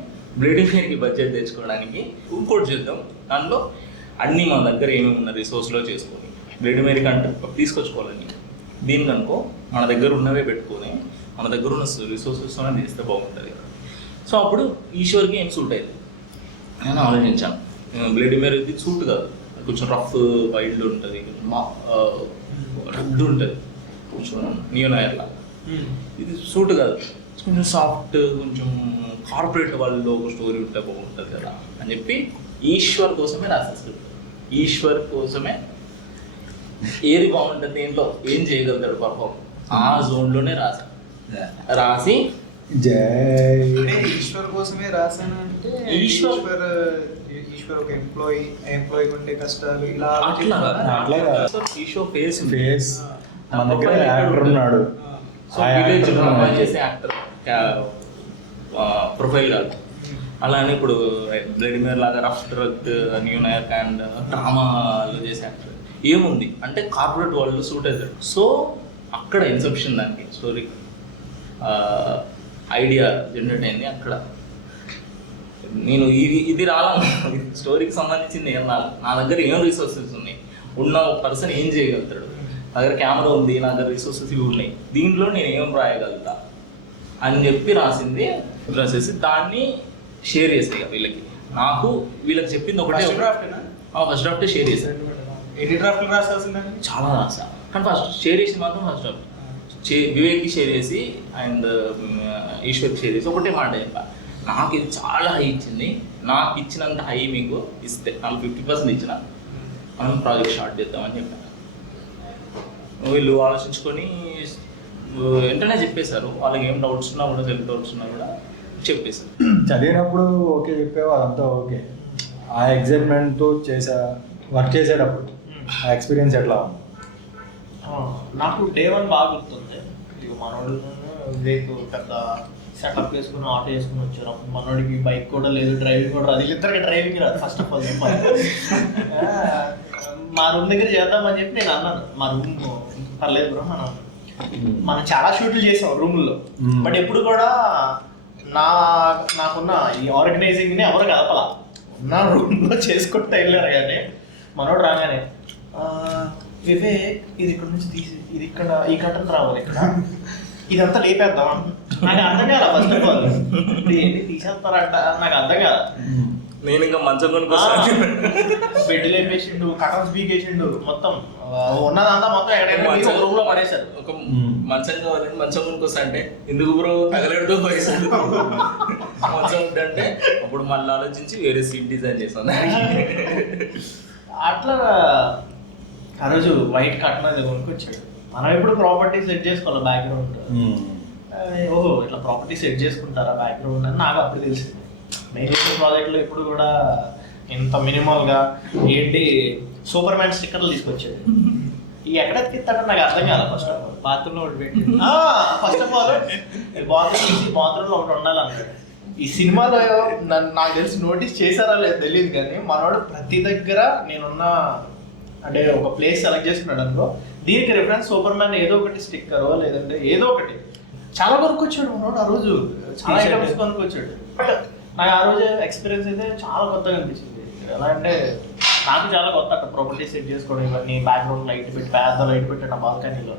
బ్లీడింగ్ మేరీకి బడ్జెట్ తెచ్చుకోవడానికి ఇంకోటి చేద్దాం. దాంట్లో అన్నీ మన దగ్గర ఏమేమి ఉన్న రిసోర్స్లో చేసుకొని బ్లీడింగ్ మేరీకి అంటే తీసుకొచ్చుకోవాలని, దీనికి అనుకో మన దగ్గర ఉన్నవే పెట్టుకొని మన దగ్గర ఉన్న రిసోర్సెస్తోనే చేస్తే బాగుంటుంది కదా. సో అప్పుడు ఈశ్వర్కి ఏం సూట్ అయింది నేను ఆలోచించాను. బ్లీడింగ్ మేరీకి సూట్ కాదు, కొంచెం రఫ్ వైల్డ్ ఉంటుంది, రగ్డ్ ఉంటుంది, కొంచెం నియోనాయర్లా. ఇది సూట్ కాదు, కొంచెం సాఫ్ట్, కొంచెం కార్పొరేట్ వాళ్ళలో ఒక స్టోరీ ఉంటే బాగుంటుంది కదా అని చెప్పి ఈశ్వర్ కోసమే రాసా స్క్రిప్ట్. ఈశ్వర్ కోసమే ఏది బాగుంటుంది, దేంట్లో ఏం చేయగలుగుతాడు పర్ఫార్మ్, ఆ జోన్లోనే రాసి ఈశ్వర్ కోసమే రాశాను అంటే ఈశ్వర్ ఒక ఎంప్లాయీ ఉంటే కష్టాలు ఇలా అట్లా ఈశ్వర్ ఫేస్ మన దగ్గర యాక్టర్ ఉన్నాడు, చేసే యాక్టర్ ప్రొఫైల్ కాదు. అలానే ఇప్పుడు బ్లడ్ మేర్ లాగా రఫ్ డ్రగ్ న్యూనాయర్ అండ్ డ్రామాలో చేసే యాక్టర్ ఏముంది అంటే కార్పొరేట్ వరల్డ్ సూట్ అవుతాడు. సో అక్కడ ఇన్సెప్షన్ దానికి స్టోరీ ఐడియా జనరేట్ అయింది అక్కడ. నేను ఇది రాలా, స్టోరీకి సంబంధించింది ఏం రాదు, నా దగ్గర ఏం రిసోర్సెస్ ఉన్నాయి, ఉన్న ఒక పర్సన్ ఏం చేయగలుగుతాడు, నా దగ్గర కెమెరా ఉంది, నా దగ్గర రిసోర్సెస్ ఇవి ఉన్నాయి, దీంట్లో నేను ఏం రాయగలుగుతా అని చెప్పి రాసేసి దాన్ని షేర్ చేసాయి వీళ్ళకి. నాకు వీళ్ళకి చెప్పింది ఒకటే, ఫస్ట్ డ్రాఫ్ట్ షేర్ చేశాను. ఎన్ని డ్రాఫ్ట్లు రాసాల్సిందండి? చాలా రాసా, కానీ ఫస్ట్ షేర్ చేసి మాత్రం ఫస్ట్ డ్రాఫ్ట్ వివేక్కి షేర్ చేసి అండ్ ఈశ్వర్కి షేర్ చేసి ఒకటే మాట చెప్పా, నాకు ఇది చాలా హై ఇచ్చింది, నాకు ఇచ్చినంత హై మీకు ఇస్తే నాకు 50% ఇచ్చిన మనం ప్రాజెక్ట్ స్టార్ట్ చేద్దామని చెప్పాను. వీళ్ళు ఆలోచించుకొని వెంటనే చెప్పేశారు, వాళ్ళకి ఏం డౌట్స్ ఉన్నా కూడా సెల్ఫ్ డౌట్స్ ఉన్నా కూడా చెప్పేశారు. చదివినప్పుడు ఓకే చెప్పావు, అదంతా ఓకే. ఆ ఎగ్జైట్మెంట్తో వర్క్ చేసేటప్పుడు ఆ ఎక్స్పీరియన్స్ ఎట్లా ఉంది? నాకు డే 1 బాగా గుర్తుంది. మనోడు వివేక్ పెద్ద సెటప్ వేసుకుని ఆటో వేసుకుని వచ్చారు. అప్పుడు మనోడికి బైక్ కూడా లేదు, డ్రైవింగ్ కూడా రాదు, ఇద్దరికి డ్రైవింగ్ రాదు ఫస్ట్ ఆఫ్ ఆల్. మా రూమ్ దగ్గర చేద్దామని చెప్పి నేను అన్నాను, మా రూమ్ పర్లేదు బ్రో మనం చాలా షూట్లు చేసాం రూమ్లో, బట్ ఎప్పుడు కూడా నాకున్న ఈ ఆర్గనైజింగ్ని ఎవరు కలపల, ఉన్న రూమ్లో చేసుకుంటూ వెళ్ళారు. కానీ మనోడు రాగానే వివేక్ ఇది ఇక్కడ నుంచి తీసి ఇది ఇక్కడ ఈ కట్టను రావాలి, ఇక్కడ ఇదంతా లేపేద్దాం. నాకు అర్థం కాదు ఫస్ట్ ఆఫ్ ఆల్, ఇప్పుడు ఏంటి తీసేస్తారంట నాకు అర్థం కాదు. నేను ఇంకా మంచం కొనుక్కొస్తాను. బెడ్ లేపేసిండు, కటన్స్ బీకేసిండు, మొత్తం ఉన్నదంతా మొత్తం ఎక్కడైనా రూమ్ లో పడేశారు. ఒక మంచం కావాలంటే మంచం కొనుక్కొస్తా అంటే ఎందుకు బ్రో తగలెడుతూ పైసలు మంచం ఉంటే అప్పుడు మళ్ళీ ఆలోచించి వేరే సీట్ డిజైన్ చేస్తాను. అట్లా ఆ రోజు వైట్ కట్న కొనుక్కొచ్చాడు. మనం ఇప్పుడు ప్రాపర్టీ సెట్ చేసుకోవాలి బ్యాక్గ్రౌండ్. ఓహో ఇట్లా ప్రాపర్టీ సెట్ చేసుకుంటారా బ్యాక్గ్రౌండ్ అని నాకు అప్పుడు తెలిసింది. నేను చేసిన ప్రాజెక్ట్లో ఇప్పుడు కూడా ఇంత మినిమల్గా ఏంటి సూపర్ మ్యాన్ స్టిక్కర్లు తీసుకొచ్చేది. ఈ ఎక్కడ ఎత్తిస్తాడో నాకు అర్థం కాదు. ఫస్ట్ ఆఫ్ ఆల్ బాత్రూంలో ఒకటి పెట్టి ఫస్ట్ ఆఫ్ ఆల్ బాత్రూమ్ తీసి బాత్రూంలో ఒకటి ఉండాలన్నాడు. ఈ సినిమాలో నాకు తెలిసి నోటీస్ చేశారా లేదు తెలియదు, కానీ మనోడు ప్రతి దగ్గర నేనున్న అంటే ఒక ప్లేస్ సెలెక్ట్ చేసుకున్నాడు అనుకో, దీనికి రిఫరెన్స్ సూపర్ మ్యాన్ ఏదో ఒకటి స్టిక్కరో లేదంటే ఏదో ఒకటి చాలా కొనుక్కొచ్చాడు మనోడు. ఆ రోజు చాలా ఐటమ్స్ కొనుక్కొచ్చాడు. బట్ నాకు ఆ రోజు ఎక్స్పీరియన్స్ అయితే చాలా కొత్తగా అనిపించింది. ఎలా అంటే నాకు చాలా కొత్త అక్కడ ప్రాపర్టీ సెట్ చేసుకోవడం, ఇవన్నీ బ్యాక్గ్రౌండ్ లైట్ పెట్టి పెద్ద లైట్ పెట్టాను బాల్కనీలో.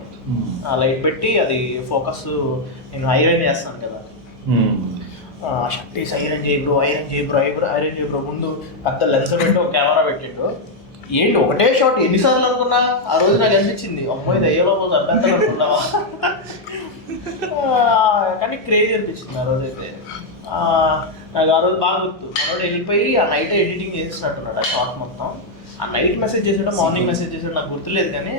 ఆ లైట్ పెట్టి అది ఫోకస్ నేను ఐరన్ చేస్తాను కదా, షర్టీస్ ఐరన్ చేయి బ్రో ఐరన్ చేయి బ్రో ముందు పెద్ద లెన్స్ పెట్టి ఒక కెమెరా పెట్టిండు. ఏంటి ఒకటే షాట్ ఎన్నిసార్లు అనుకున్నా ఆ రోజు నాకు అనిపించింది అమ్మాయి దయ్యలో అభ్యంతరం అనుకున్నావా. కానీ క్రేజీ అనిపించింది ఆ రోజు అయితే. నాకు ఆ రోజు బాగా గుర్తు, మనోడు వెళ్ళిపోయి ఆ నైట్ ఎడిటింగ్ చేసినట్టున్నాడు ఆ షార్ట్ మొత్తం. ఆ నైట్ మెసేజ్ చేసాడు, మార్నింగ్ మెసేజ్ చేసాడు నాకు గుర్తులేదు, కానీ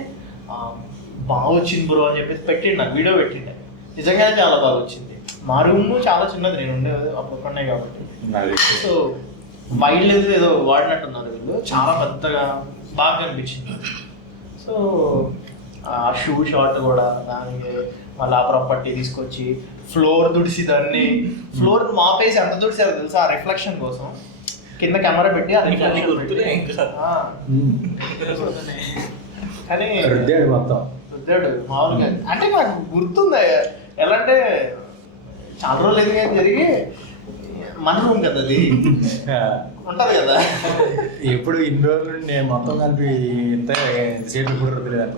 బాగా వచ్చింది బ్రో అని చెప్పేసి పెట్టిండు, నాకు వీడియో పెట్టిండే. నిజంగానే చాలా బాగా వచ్చింది. మా రూమ్ చాలా చిన్నది, నేను ఉండేది అప్పుడుకునే కాబట్టి. సో వైల్డ్ ఏదో వాడినట్టున్నారు వీళ్ళు, చాలా పెద్దగా బాగా అనిపించింది. సో ఆ షూ షాట్ కూడా దానికి మళ్ళీ ఆ ప్రాపర్టీ తీసుకొచ్చి ఫ్లోర్ దుడిసి దాన్ని ఫ్లోర్ మాపేసి ఎంత దుడిసారో తెలుసా ఆ రిఫ్లెక్షన్ కోసం. కింద కెమెరా పెట్టి ఆ రిఫ్లెక్షన్ కానీ రుద్దాడు మామూలుగా. అంటే నాకు గుర్తుంది ఎలా అంటే చాలా రోజులు ఎందుకు జరిగి మన రూమ్ కదా అది ఉంటది కదా. ఎప్పుడు ఇన్ని రోజుల నుండి నేను మొత్తం కలిపి సేపు కూడా రుద్దలేదు.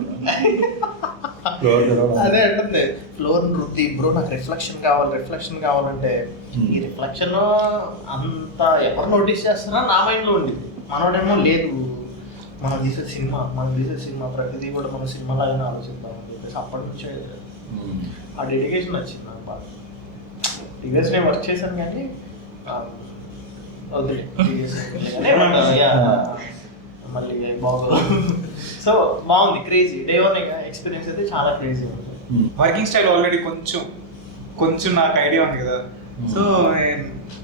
అదే అంటుంది ఫ్లోర్ రుద్ది బ్రో నాకు రిఫ్లెక్షన్ కావాలంటే ఈ రిఫ్లెక్షన్ అంత ఎవరు నోటీస్ చేస్తారా నా మైండ్లో ఉండింది. మనోడేమో లేదు మనం తీసే సినిమా ప్రతిదీ కూడా మనం సినిమా లాగానే ఆలోచిద్దామని చెప్పేసి అప్పటి నుంచే ఆ డెడికేషన్ వచ్చింది నాకు బాగా. టీవీఎస్ నేను వర్క్ చేశాను కానీ మళ్ళీ బాగుంది. సో బాగుంది, క్రేజీ డే వన్ ఎక్స్పీరియన్స్ అయితే చాలా క్రేజీ ఉంది. వర్కింగ్ స్టైల్ ఆల్రెడీ కొంచెం నాకు ఐడియా ఉంది కదా. సో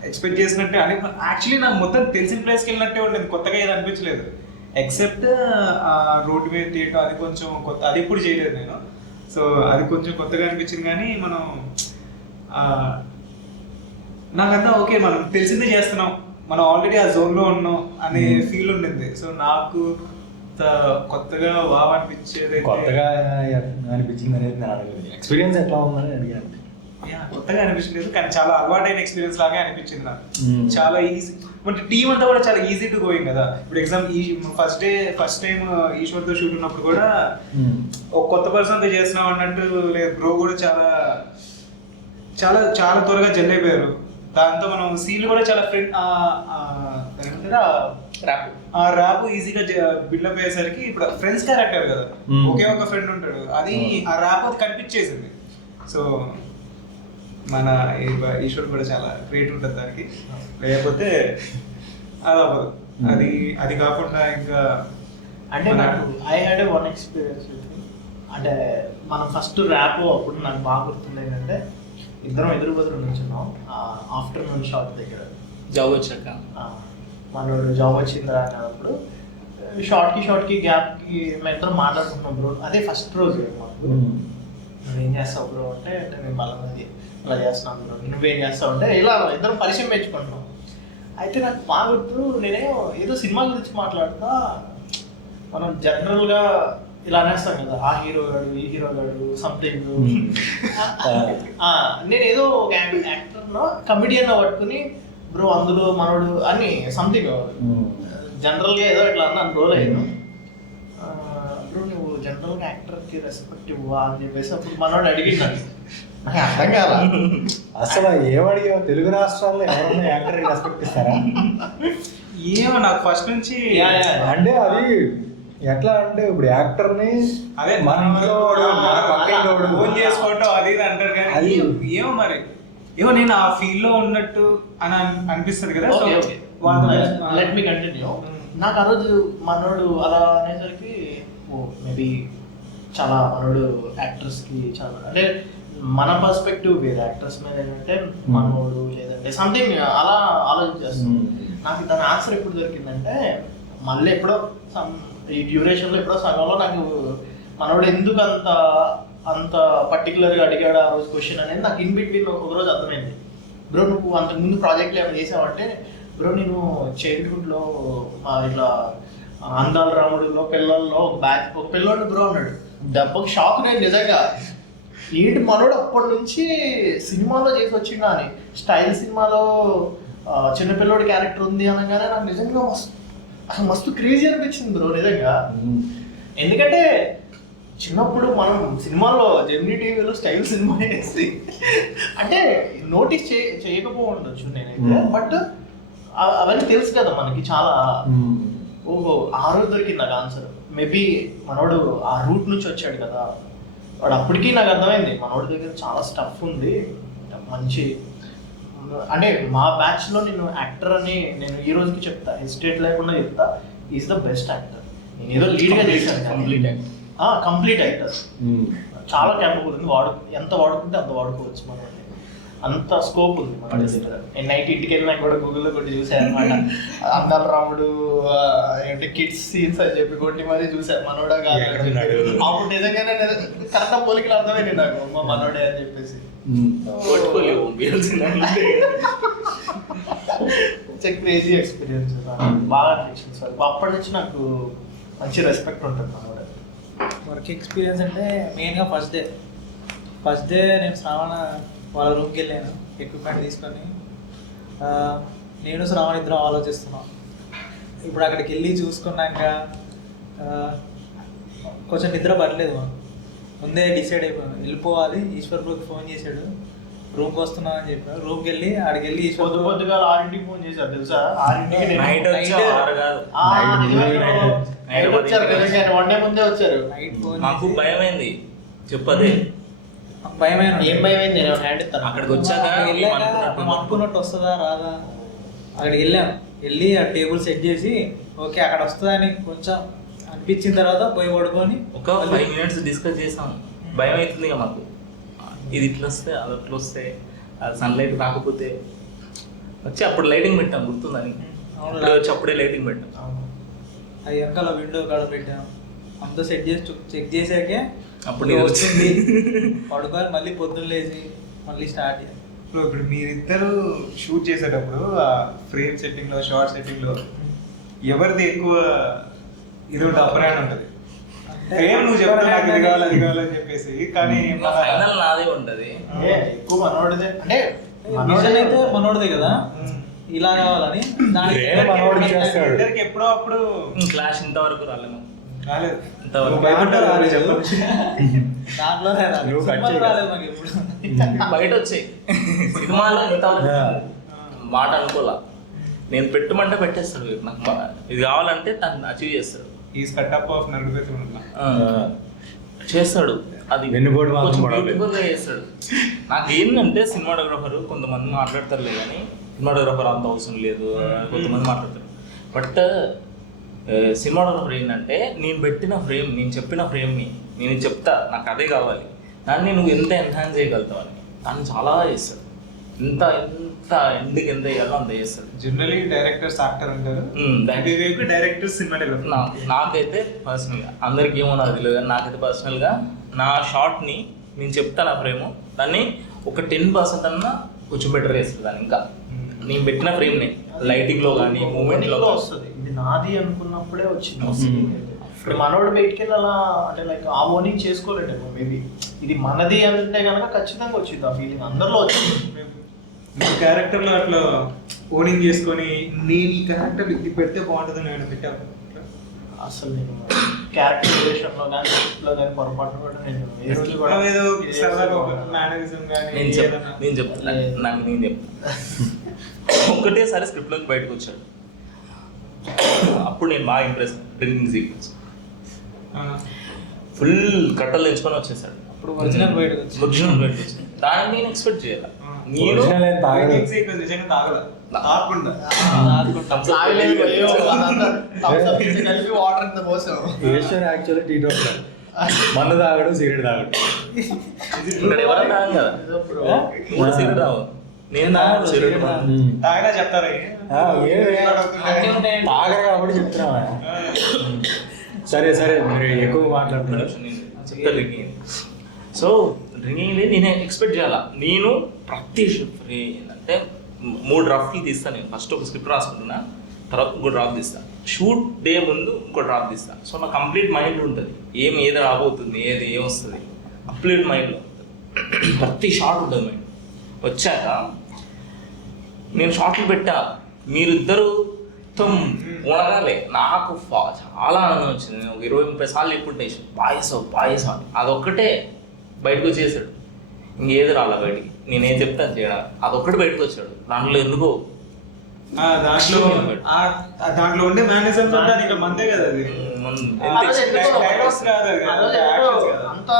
ఎక్స్పెక్ట్ చేసినట్టే అని యాక్చువల్లీ నాకు మొత్తం తెలిసిన ప్లేస్కి వెళ్ళినట్టే ఉండేది, కొత్తగా ఏది అనిపించలేదు. ఎక్సెప్ట్ రోడ్ మీద తీయటం అది కొంచెం కొత్త, అది ఎప్పుడు చేయలేదు నేను. సో అది కొంచెం కొత్తగా అనిపించింది. కానీ మనం నాకంతా ఓకే మనం తెలిసిందే చేస్తున్నాం, మనం ఆల్రెడీ ఆ జోన్లో ఉన్నాం అనే ఫీల్ ఉండింది. సో నాకు కొత్తగా వావ్ అనిపించేది కొత్తగా అనిపించింది అనేది నేను అడగలేదు. ఎక్స్పీరియన్స్ ఎట్లా ఉందని అడిగాను. కొత్తగా అనిపించలేదు కానీ చాలా అలవాటైన ఎక్స్పీరియన్స్ లాగా అనిపించింది నాకు. చాలా ఈజీ, అంటే టీం అంతా కూడా చాలా ఈజీ టు గోయింగ్ కదా. ఇప్పుడు ఫస్ట్ టైం ఈశ్వర్తో షూట్ ఉన్నప్పుడు కూడా ఒక కొత్త పర్సన్తో చేస్తున్నాం అన్నట్టు లేదు. బ్రో కూడా చాలా చాలా చాలా త్వరగా జెల్ అయిపోయారు. దాంతో మనం సీన్లు కూడా చాలా ర్యాప్ ఈజీగా బిల్డప్ అయ్యేసరికి ఇప్పుడు ఫ్రెండ్స్ క్యారెక్టర్ కదా, ఒకే ఒక ఫ్రెండ్ ఉంటాడు, అది ఆ ర్యాప్ అది కనిపించేసింది. సో మన ఈశ్వర్ కూడా చాలా గ్రేట్ ఉంటుంది దానికి, లేకపోతే అది అవ్వదు. అది కాకుండా ఇంకా అంటే నాకు ఐ హ్యాడ్ వన్ ఎక్స్పీరియన్స్. అంటే మనం ఫస్ట్ ర్యాప్ అప్పుడు నాకు బాగా గుర్తుంది ఏంటంటే ఇద్దరం ఎదురు బదులు నుంచున్నాం ఆఫ్టర్నూన్ షాట్ దగ్గర. జాబ్ వచ్చాక మనోడు జాబ్ వచ్చిందా అన్నప్పుడు షార్ట్కి గ్యాప్కి మేము ఇద్దరం మాట్లాడుకుంటున్నాం బ్రో. అదే ఫస్ట్ రోజు మాకు. నువ్వేం చేస్తావు బ్రో అంటే నేను బలమది ఇలా చేస్తున్నాను బ్రో, నువ్వేం చేస్తావు అంటే ఇలా ఇద్దరం పరిచయం పెంచుకుంటున్నాం. అయితే నాకు బాగా గుర్తు, నేనేమో ఏదో సినిమా గురించి మాట్లాడుతా, మనం జనరల్గా ఇలా అనేస్తాం కదా ఆ హీరో గాడు ఈ హీరో గాడు సంథింగ్. నేను ఏదో ఒక యాక్టర్ ఏమనుకున్నా కమిడియన్ పట్టుకుని బ్రో అందులో మనోడు అని సంథింగ్ జనరల్గా ఏదో ఇట్లా అన్న రోల్ అయ్యాను. బ్రో నువ్వు జనరల్గా యాక్టర్కి రెస్పెక్ట్ ఇవ్వా అని చెప్పేసి అప్పుడు మనోడు అడిగినాను. నాకు అర్థం కాదా అసలు ఏమడిగా తెలుగు రాష్ట్రాల్లో ఎవరన్నా యాక్టర్ రెస్పెక్ట్ ఇస్తారా? ఏమో నాకు ఫస్ట్ నుంచి అంటే అది ఎట్లా అంటే ఇప్పుడు యాక్టర్ని అదే మన ఇంట్లో వాడు, మన పక్కింట్లో వాడు ఫోన్ చేసుకోవటం అది ఇది అంటారు కానీ అది ఏమో మరి ఏమో నేను ఆ ఫీల్ లో ఉన్నట్టు అని అనిపిస్తుంది కదా. Okay okay let me continue. నాకు ఆ రోజు మనోడు అలా అనేసరికి మేబీ చాలా మనోడు యాక్టర్స్కి చాలా అంటే మన పర్స్పెక్టివ్ వేరే యాక్టర్స్ మీద ఏంటంటే మనోడు లేదంటే సంథింగ్ అలా ఆలోచించేస్తాం. నాకు దాని ఆన్సర్ ఎప్పుడు దొరికిందంటే మళ్ళీ ఎప్పుడో ఈ డ్యూరేషన్లో ఎప్పుడో సగంలో నాకు మనోడు ఎందుకు అంత పర్టికులర్గా అడిగాడు ఆ రోజు క్వశ్చన్ అనేది నాకు ఇన్ బిట్వీన్ ఒకరోజు అర్థమైంది. బ్రో నువ్వు అంతకుముందు ప్రాజెక్టులు ఏమైనా చేసావంటే బ్రో నేను చైల్డ్హుడ్లో ఇట్లా అందాల రాముడిలో పిల్లల్లో ఒక పిల్లోడు బ్రో అన్నాడు. దెబ్బకి షాక్ నేను నిజంగా. ఏంటి మనోడు అప్పటి నుంచి సినిమాలో చేసి వచ్చిందా అని స్టైల్ సినిమాలో చిన్నపిల్లోడి క్యారెక్టర్ ఉంది అనగానే నాకు నిజంగా మస్తు క్రేజీ అనిపించింది బ్రో నిజంగా. ఎందుకంటే చిన్నప్పుడు మనం సినిమాల్లో జెమినీ టీవీలో స్టైల్ సినిమా వేసి అంటే నోటీస్ చేయకపోవచ్చు నేనైతే, బట్ అవన్నీ తెలుసు కదా మనకి చాలా. ఓహో ఆ రోజు దొరికింది నాకు ఆన్సర్. మేబీ మనోడు ఆ రూట్ నుంచి వచ్చాడు కదా వాడు. అప్పటికీ నాకు అర్థమైంది మనోడి దగ్గర చాలా స్టఫ్ ఉంది మంచి. అంటే మా బ్యాచ్లో నేను యాక్టర్ అని నేను ఈ రోజుకి చెప్తా, హెసిటేట్ లేకుండా చెప్తా, ఈజ్ ద బెస్ట్ యాక్టర్. నేను ఏదో లీడ్గా చేశాను కంప్లీట్ యాక్టర్. చాలా క్యాపబుల్ ఉంది. ఎంత వాడుకుంటే అంత వాడుకోవచ్చు మనం, అంత స్కోప్ ఉంది మన దగ్గర. నేను నైట్ ఇంటికి వెళ్ళినా కూడా గూగుల్లో కొట్టి చూసాను అనమాట. అందాల రాముడు ఏంటి కిడ్స్ సీన్స్ అని చెప్పి కొట్టి మరీ చూసాను మనోడా కాదు. అప్పుడు నిజంగానే కరెక్ట్ పోలికలు అర్థమైంది నాకు మా మనోడే అని చెప్పేసి. క్రేజీ ఎక్స్పీరియన్స్ బాగా అనిపించింది సార్. అప్పటి నుంచి నాకు మంచి రెస్పెక్ట్ ఉంటుంది మనోడే. వర్క్ ఎక్స్పీరియన్స్ అంటే మెయిన్గా ఫస్ట్ డే నేను శ్రావణ వాళ్ళ రూమ్కి వెళ్ళాను ఎక్విప్మెంట్ తీసుకొని. నేను శ్రావణ ఇద్దరం ఆలోచిస్తున్నాం. ఇప్పుడు అక్కడికి వెళ్ళి చూసుకున్నాక కొంచెం నిద్ర పడలేదు. ముందే డిసైడ్ అయిపోయాను వెళ్ళిపోవాలి. ఈశ్వర్ బ్రోకి ఫోన్ చేశాడు రూమ్కి వస్తున్నాను అని చెప్పాను. రూమ్కి వెళ్ళి ఆడికి వెళ్ళి పొద్దుగా 6కి ఫోన్ చేశారు తెలుసా. 6కి వన్ డే ముందే వచ్చారు. నైట్ ఫోన్ మాకు భయమైంది చెప్పదే. భయమైన ఏం భయమైంది నేను హ్యాండ్ ఇస్తాను. అక్కడికి వచ్చాక మేము అనుకున్నట్టు వస్తుందా రాదా అక్కడికి వెళ్ళి ఆ టేబుల్ సెట్ చేసి ఓకే అక్కడ వస్తుందని కొంచెం అనిపించిన తర్వాత పోయి పడుకొని ఒక 5 minutes డిస్కస్ చేసాం. భయం అవుతుంది ఇక మాకు, ఇది ఇట్లా వస్తే అది అట్లా వస్తే అది సన్లైట్ రాకపోతే వచ్చి అప్పుడు లైటింగ్ పెట్టాం గుర్తుందని. వచ్చి అప్పుడే లైటింగ్ పెట్టాం. అది వెనకాల విండో కాడ పెట్టాం. అంతా సెట్ చేసి చెక్ చేసాకే అప్పుడు వచ్చింది. పడుకొని మళ్ళీ పొద్దున్న లేచి మళ్ళీ స్టార్ట్ చేయాలి. ఇప్పుడు మీరిద్దరు షూట్ చేసేటప్పుడు ఆ ఫ్రేమ్ సెట్టింగ్లో షార్ట్ సెట్టింగ్లో ఎవరిది ఎక్కువ ఇది అభిప్రాయం ఉంటుంది? ఫ్రేమ్ నువ్వు చెప్పాలి నాకు ఇది కావాలి అది కావాలని చెప్పేసి, కానీ ఫైనల్ నాదే ఉంటుంది. ఎక్కువ మనోడిదే అంటే విజన్ అయితే మనోడిదే కదా ఇలా కావాలని ఇద్దరికి ఎప్పుడో అప్పుడు క్లాష్ ఇంతవరకు రాలేము. రాలేదు. ఇంతవరకు దాంట్లోనే రాలేదు మాకు ఎప్పుడు. బయట వచ్చాయి సినిమాలో ఇంతవరకు మాట అనుకోలా. నేను పెట్టమంటే పెట్టేస్తాడు. నాకు ఇది కావాలంటే తను అచీవ్ చేస్తాడు. ఈ కట్టప్ ఆఫ్ నలుగురు చేస్తాడు. అది వెన్నుపోటు మాత్రం బ్యూటిఫుల్గా చేస్తాడు. నాకు ఏంటంటే సినిమాటోగ్రఫర్ కొంతమంది మాట్లాడతారులే కానీ సినిమాటోగ్రఫర్ అంత అవసరం లేదు కొంతమంది మాట్లాడతారు. బట్ సినిమాటోగ్రఫర్ ఏంటంటే నేను పెట్టిన ఫ్రేమ్, నేను చెప్పిన ఫ్రేమ్ని నేను చెప్తా నాకు అదే కావాలి, దాన్ని నువ్వు ఎంత ఎన్హాన్స్ చేయగలుగుతావు అని దాన్ని చాలా చేస్తాడు. ఎంత ఎందుకు ఎంత చేయాలో అంత చేస్తాడు. జనరలీ డైరెక్టర్స్ యాక్టర్ అంటారు, డైరెక్టర్ సినిమాటోగ్రఫర్. నాకైతే పర్సనల్గా అందరికి ఏమో నాకు తెలియదు కానీ నాకైతే పర్సనల్గా నా షార్ట్ని నేను చెప్తాను ఆ ఫ్రేమ్, దాన్ని ఒక 10% అన్నా కొంచెం బెటర్ చేస్తుంది. దాన్ని ఇంకా నేను పెట్టిన ఫ్రేమ్ని లైటింగ్లో కానీ మూమెంట్లో వస్తుంది. ఇది నాది అనుకున్నప్పుడే వచ్చింది. ఇప్పుడు మనోడు బయటికి వెళ్ళి అలా అంటే లైక్ ఆ ఓనింగ్ చేసుకోలేటేమో. మేబీ ఇది మనది అంటే కనుక ఖచ్చితంగా వచ్చింది ఆ ఫీలింగ్ అందరిలో వచ్చింది. మీ క్యారెక్టర్లో అట్లా ఓనింగ్ చేసుకొని నేను ఈ క్యారెక్టర్ ఇది పెడితే బాగుంటుందని నేను పెట్టాను. అసలు నేను క్యారెక్టరైజేషన్లో కానీ స్క్రిప్ట్లో కానీ పొరపాటు కూడా నేను ఏ రోజు కూడా ఏదో ఇది సరదాగా ఒక చేస్తాను. మేనరిజం కానీ నేను చెప్తాను నాకు నేను చెప్తాను. ఒకటేసారి స్క్రిప్ట్లోకి బయటకు వచ్చాడు, అప్పుడు నేను బాగా ఇంప్రెస్. డ్రింకింగ్ సీక్వెన్స్ ఫుల్ కట్టలు తెచ్చుకొని వచ్చేసాడు. ఇప్పుడు ఒరిజినల్ బయటకు వచ్చింది. ఒరిజినల్ బయటకు వచ్చింది. దాన్ని నేను ఎక్స్పెక్ట్ చేయాలి. నేను Original ఏం తాగలేదు. నిజంగా తాగల తాగకుండా తాగలేదు, అయ్యో, అదంతా thumbs up చేసి కలిపి వాటర్ ఇంత పోసాం. ఈశ్వర్ యాక్చువల్లీ టీ టాక్టర్, మందు తాగడు, సిగరెట్ తాగడు. ఇక్కడ ఎవరైనా తాగం కదా, కూడా సిగరెట్ తాగు. నేను తాగను సిగరెట్. తాగినా చెప్తారా తాగరు కాబట్టి చెప్తున్నావా? సరే సరే, మీరు ఎక్కువ మాట్లాడుతున్నారు. చెప్తా డ్రింకింగ్. సో డ్రింకింగ్ నేనే ఎక్స్పెక్ట్ చేయాలా. నేను ప్రతి ఏంటంటే 3 డ్రాఫ్ట్లు తీస్తాను. నేను ఫస్ట్ ఒక స్క్రిప్ట్ రాసుకుంటున్నా, తర్వాత ఇంకో డ్రాప్ తీస్తాను. షూట్ డే ముందు ఇంకో డ్రాప్ తీస్తాను. సో నా కంప్లీట్ మైండ్ ఉంటుంది, ఏది రాబోతుంది, ఏం వస్తుంది, కంప్లీట్ మైండ్లో ఉంటుంది. ప్రతి షాట్ ఉంటుంది మైండ్. వచ్చాక నేను షాట్లు పెట్టా, మీరిద్దరూ ఉడగాలి. నాకు చాలా ఆనందం వచ్చింది. నేను ఒక 20-30 సార్లు చెప్పుంటే పాయసం అని అదొక్కటే బయటకు వచ్చేసాడు. ఇంకేది రాలా బయటికి. నేనేం చెప్తాను చేయడానికి, అదొక్కటి బయటకు వచ్చాడు. దాంట్లో ఎందుకో దాంట్లో ఉండే మేనేజర్ ఇంకా మందే కదా అది. డైలాగ్స్ కాదు అది, ఆ రోజు యాక్షన్స్ కదా. అంత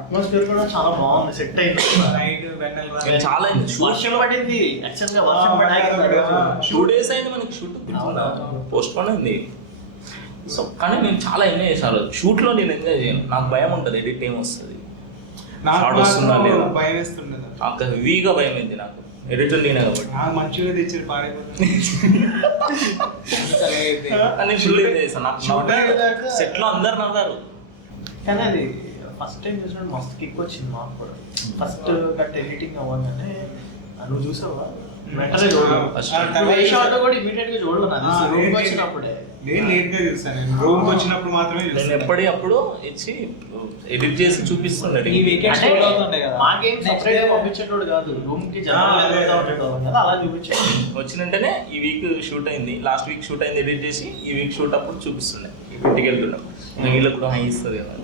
అట్మాస్ఫియర్ కూడా చాలా బాగుంది, సెట్ అయింది. నైట్ వెన్నెల నేను చాలా వర్షం పడింది, యాక్చువల్ గా వర్షం పడాక 2 days అయింది మనకి షూట్, పోస్ట్ పోన్ అయింది. సో కానీ నేను చాలా ఎంజాయ్ చేశాను. షూట్లో నేను ఎంజాయ్ చేయను, నాకు భయం ఉంటుంది ఎడిట్ ఏం వస్తుంది, షార్ట్ వస్తుందా లేదా భయం వేస్తుండదు. నాకు హెవీగా భయం అయింది. నాకు ఎడిటర్ నేనే కాబట్టి మంచిగా తెచ్చారు పాడైపోతుంది. నేను ఫుల్ ఎంజాయ్ చేశాను. నాకు సెట్లో అందరు నవ్వారు. కానీ అది ఫస్ట్ టైం చూసినప్పుడు మస్తు కిక్ వచ్చింది మాకు కూడా. ఫస్ట్ కట్ ఎడిటింగ్ అవ్వగానే నువ్వు చూసావా? వెంటనే చూడలేదు, ఏ షాట్ కూడా ఇమీడియట్ గా చూడలేదు. రూమ్ వచ్చినప్పుడే నేను లేట్ గా చూసాను. నేను రూమ్ వచ్చినప్పుడు మాత్రమే నేను చూసాను. ఎప్పటికప్పుడు ఇచ్చి ఎడిట్ చేసి చూపిస్తున్నాడు. ఈ వీకెండ్ అంటే స్టోర్ అవుతుండే కదా. మాకేం సెపరేట్ గా పంపించేటోడు కాదు, రూమ్ కి జనాలు ఉండేటోడు కదా, అలా చూపించాడు. వచ్చిన వెంటనే ఈ వీక్ షూట్ అయింది, లాస్ట్ వీక్ షూట్ అయింది, ఎడిట్ చేసి ఈ వీక్ షూట్ అప్పుడు చూపిస్తుండే. ఇంటికి వెళ్తున్నాం, వీళ్ళకి కూడా హై ఇస్తుంది కదా.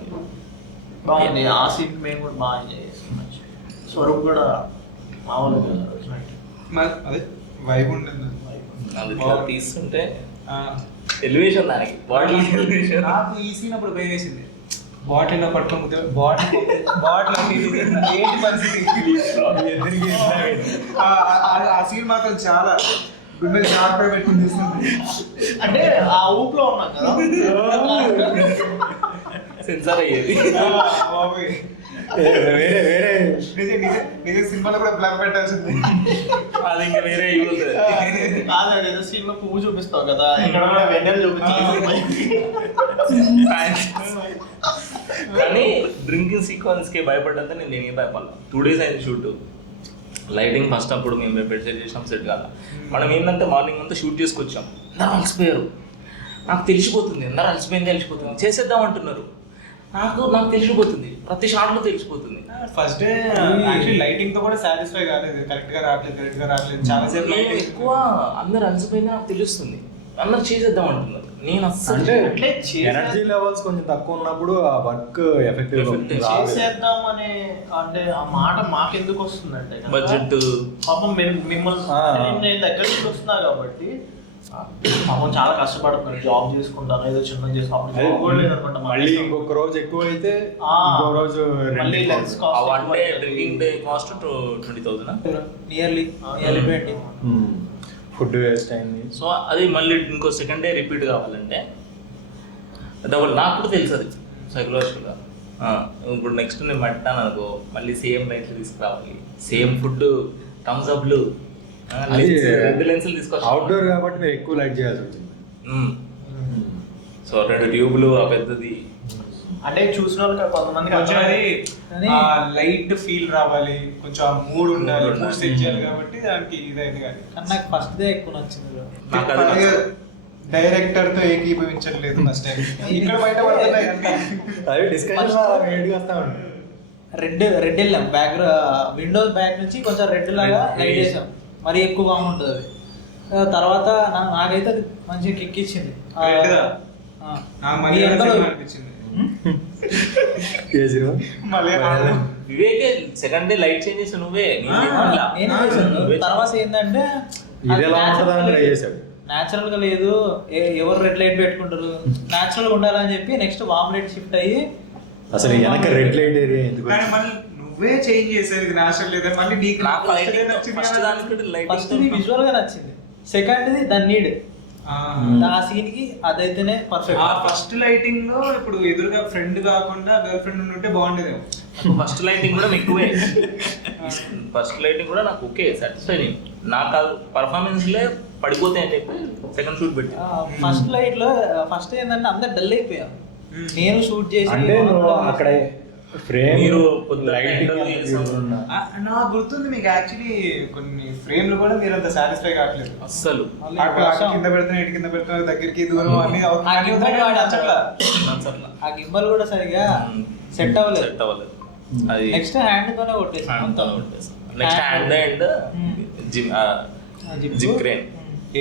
బాగుంది ఆ సీన్, మేము కూడా బాగా ఎంజాయ్ చేస్తాం. స్వరూప్ కూడా మామూలుగా అదే వైబ్ ఉంటుంది. అది ఇట్లా తీస్తుంటే ఎలివేషన్ దానికి బాడీ ఎలివేషన్. నాకు ఈ సీన్ అప్పుడు భయం వేసింది. బాటిల్లో పట్టుకుంటే బాటిల్ ఏంటి పరిస్థితి. ఆ సీన్ మాత్రం చాలా గుండెలు షార్ప్ పెట్టుకుని చూస్తుంది. అంటే ఆ ఊపులో ఉన్నాం కదా, సెన్సార్ అయ్యేది. వేరే వేరే నిజ సినిమాలో కూడా బ్లర్ పెట్టాల్సింది. అది ఇంకా వేరే అయిపోతుంది. కాదు ఏదో సీన్ లో పువ్వు చూపిస్తావు కదా, ఇక్కడ కూడా వెన్నెలు చూపించాలి. కానీ డ్రింకింగ్ సీక్వెన్స్ కి భయపడ్డంతా నేను దేనికి భయపడను. 2 days అయింది షూట్. లైటింగ్ ఫస్ట్ అప్పుడు మేము సెట్ చేసాం, సెట్ కాదు. మనం ఏంటంటే మార్నింగ్ అంతా షూట్ చేసుకొచ్చాం, అందరూ అలసిపోయారు. నాకు తెలిసిపోతుంది, అందరూ తెలిసిపోతుంది, చేసేద్దాం అంటున్నారు. నాకు తెలిసిపోతుంది, ప్రతి షాట్లో తెలిసిపోతుంది. ఫస్ట్ డే యాక్చువల్లీ లైటింగ్ తో కూడా సాటిస్ఫై కాలేదు. కరెక్ట్ గా రావట్లేదు చాలా సేపు. నేను ఎక్కువ అందరు అలసిపోయినా నాకు తెలుస్తుంది, అందరు చేసేద్దాం అంటున్నారు. నేను అస్సలు అంటే అంటే ఎనర్జీ లెవెల్స్ కొంచెం తక్కువ ఉన్నప్పుడు ఆ వర్క్ ఎఫెక్టివ్ చేసేద్దాం అనే అంటే ఆ మాట మాకెందుకు వస్తుందంటే కనుక, బడ్జెట్ పాపం మిమ్మల్ని నేను దగ్గర నుంచి వస్తున్నా కాబట్టి పాపం చాలా కష్టపడుతున్నారు, జాబ్ చేసుకుంటాను, ఏదో చిన్న చేసుకుంటాను. మళ్ళీ ఇంకొక రోజు ఎక్కువ అయితే ఇంకో రోజు మళ్ళీ lens one day drinking day cost 20,000. Nearly 20. Food waste అయింది. సో అది మళ్ళీ ఇంకో సెకండ్ డే రిపీట్ కావాలంటే డబుల్. నాకు కూడా తెలుసు అది సైకలాజికల్గా. ఇప్పుడు నెక్స్ట్ నేను పట్టాను అనుకో, మళ్ళీ సేమ్ లైట్లు తీసుకురావాలి, సేమ్ ఫుడ్, థమ్స్ అప్లు, రెండు లెన్సులు తీసుకొచ్చి అవుట్డోర్ కాబట్టి మీరు ఎక్కువ లైట్ చేయాల్సి వచ్చింది. సో 2 ట్యూబ్లు ఆ పెద్దది. అంటే చూసిన వాళ్ళకి కొంతమందికి కొంచెం అది లైట్ ఫీల్ రావాలి, కొంచెం ఆ మూడ్ ఉండాలి, మూడ్ సెట్ చేయాలి కాబట్టి దానికి ఇదైంది. కానీ నాకు ఫస్ట్ డే ఎక్కువ నచ్చింది. నాకు అది నచ్చదు. డైరెక్టర్ తో ఏకీభవించట్లేదు ఫస్ట్ టైం. ఇక్కడ బయట పడుతున్నాయి. అవి డిస్కషన్ వేడిగా వస్తా ఉంటాయి. రెడ్ వెళ్ళాం బ్యాక్, విండోస్ బ్యాక్ నుంచి కొంచెం రెడ్ లాగా లైట్ వేసాం, మరీ ఎక్కువ బాగుంటుంది అది. తర్వాత నాకైతే అది మంచిగా కిక్ ఇచ్చింది. రెడ్దా? ఆ. నాకు మీ మలయాళం వెనకాల- సినిమా అనిపించింది. ఏ సినిమా? మలయాళం వివేకే సెకండ్ డే లైట్ చేంజ్ చేసి నువ్వే నేనే చేశాను. తర్వాత ఏంటంటే ఇది ఎలా ఉంటుందా అని ట్రై చేశాడు. న్యాచురల్ గా లేదు, ఎవరు రెడ్ లైట్ పెట్టుకుంటారు, న్యాచురల్ గా ఉండాలని చెప్పి నెక్స్ట్ వామ్ లైట్ షిఫ్ట్ అయ్యి అసలు వెనక రెడ్ లైట్ ఏరియా ఎందుకు కానీ మళ్ళీ నువ్వే చేంజ్ చేసేది ఇది నాశనం లేదా మళ్ళీ నీకు నాకు లైటింగ్ నచ్చింది ఫస్ట్ కదా? దానికి ఫస్ట్ విజువల్ గా నచ్చింది, సెకండ్ దాని నీడ్, ఆ సీన్ కి అదైతేనే పర్ఫెక్ట్. ఆ ఫస్ట్ లైటింగ్ లో ఇప్పుడు ఎదురుగా ఫ్రెండ్ కాకుండా గర్ల్ ఫ్రెండ్ ఉంటే బాగుండేదేమో. ఫస్ట్ లైటింగ్ కూడా ఎక్కువే. ఫస్ట్ లైటింగ్ కూడా నాకు ఓకే సాటిస్ఫైడ్. నాకు పర్ఫార్మెన్స్లే పడిపోతాయి అని చెప్పి సెకండ్ షూట్ పెట్టి ఫస్ట్ లైట్ లో ఫస్ట్ ఏంటంటే అందరు డల్ అయిపోయాం. నేను షూట్ చేసి అంటే నువ్వు అక్కడ ఫ్రేమ్ మీరు పొద్దున్న interview చేసావు. నాకు గుర్తుంది మీకు యాక్చువల్లీ కొన్ని ఫ్రేమ్లు కూడా మీరు అంత సాటిస్ఫై కావట్లేదు. అస్సలు అటు కింద పెడుతున్నా ఇటు కింద పెడుతున్నా దగ్గరికి దూరం అన్ని ఆ గిమ్మల్ వాడు నచ్చట్లా. నచ్చట్లా. ఆ గిమ్మల్ కూడా సరిగా సెట్ అవ్వలేదు. సెట్ అవ్వలేదు. అది నెక్స్ట్ హ్యాండ్ తోనే కొట్టేసాం hand next hand and Jim Crane.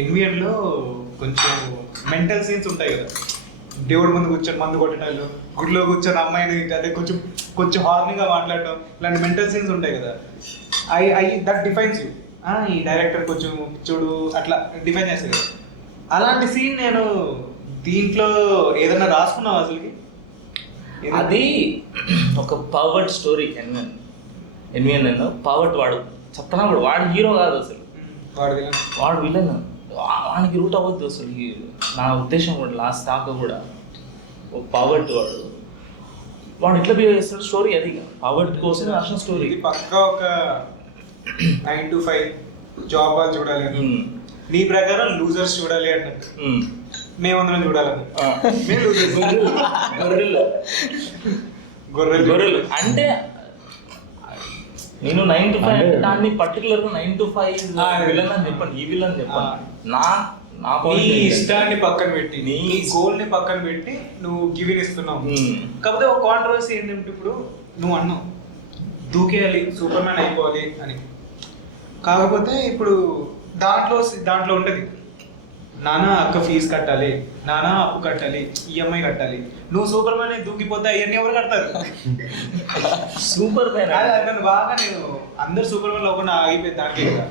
NVN లో కొంచెం మెంటల్ సీన్స్ ఉంటాయి కదా, దేవుడి ముందు కూర్చొని మందు కొట్టడాలు, గుడిలో కూర్చొని అమ్మాయిని అదే కొంచెం కొంచెం హార్నింగ్ గా మాట్లాడటం, ఇలాంటి మెంటల్ సీన్స్ ఉంటాయి కదా. I that defines you. ఈ డైరెక్టర్ కొంచెం చూడు అట్లా డిఫైన్ చేస్తుంది కదా. అలాంటి సీన్ నేను దీంట్లో ఏదైనా రాసుకున్నావు అసలుకి? అది ఒక పవర్డ్ స్టోరీ. ఎన్విఎన్ పవర్డ్ వాడు చెప్తున్నా, వాడు హీరో కాదు అసలు, వాడు విలన్. వానికి రూట్ అవ్వద్దు అసలు. నా ఉద్దేశం కూడా లాస్ట్ దాకా కూడా ఒక పవర్డ్ వాడు ఎట్లా బిహేవ్ చేస్తాడు స్టోరీ అది. పవర్డ్ కోసం రాసిన స్టోరీ. ఇది పక్కా ఒక 9 to 5 జాబ్ వాళ్ళు చూడాలి అని. నీ ప్రకారం లూజర్స్ చూడాలి అన్నట్టు, మేమందరం చూడాలని. మేము losers. గొర్రెలు అంటే నేను 9 to 5 దాన్ని పర్టికులర్ గా 9 to 5 విలన్ అని చెప్పండి, ఈ విలన్ అని చెప్పండి. నా నీ ఇష్టాన్ని పక్కన పెట్టి, నీ గోల్ ని పక్కన పెట్టి నువ్వు గివిన్ ఇస్తున్నావు. కాకపోతే ఒక కాంట్రవర్సీ ఏంటంటే ఇప్పుడు నువ్వు అన్నావు దూకేయాలి, సూపర్ మ్యాన్ అయిపోవాలి అని. కాకపోతే ఇప్పుడు దాంట్లో ఉంటది, నానా అక్క ఫీజు కట్టాలి, నానా అప్పు కట్టాలి, ఈఎంఐ కట్టాలి. నువ్వు సూపర్ మ్యాన్ అయి దూకిపోతే అవన్నీ ఎవరు కడతారు? సూపర్ మ్యాన్ నన్ను బాగా నేను అందరు సూపర్ మ్యాన్ లోకుండా ఆగిపోయింది దానికే కదా.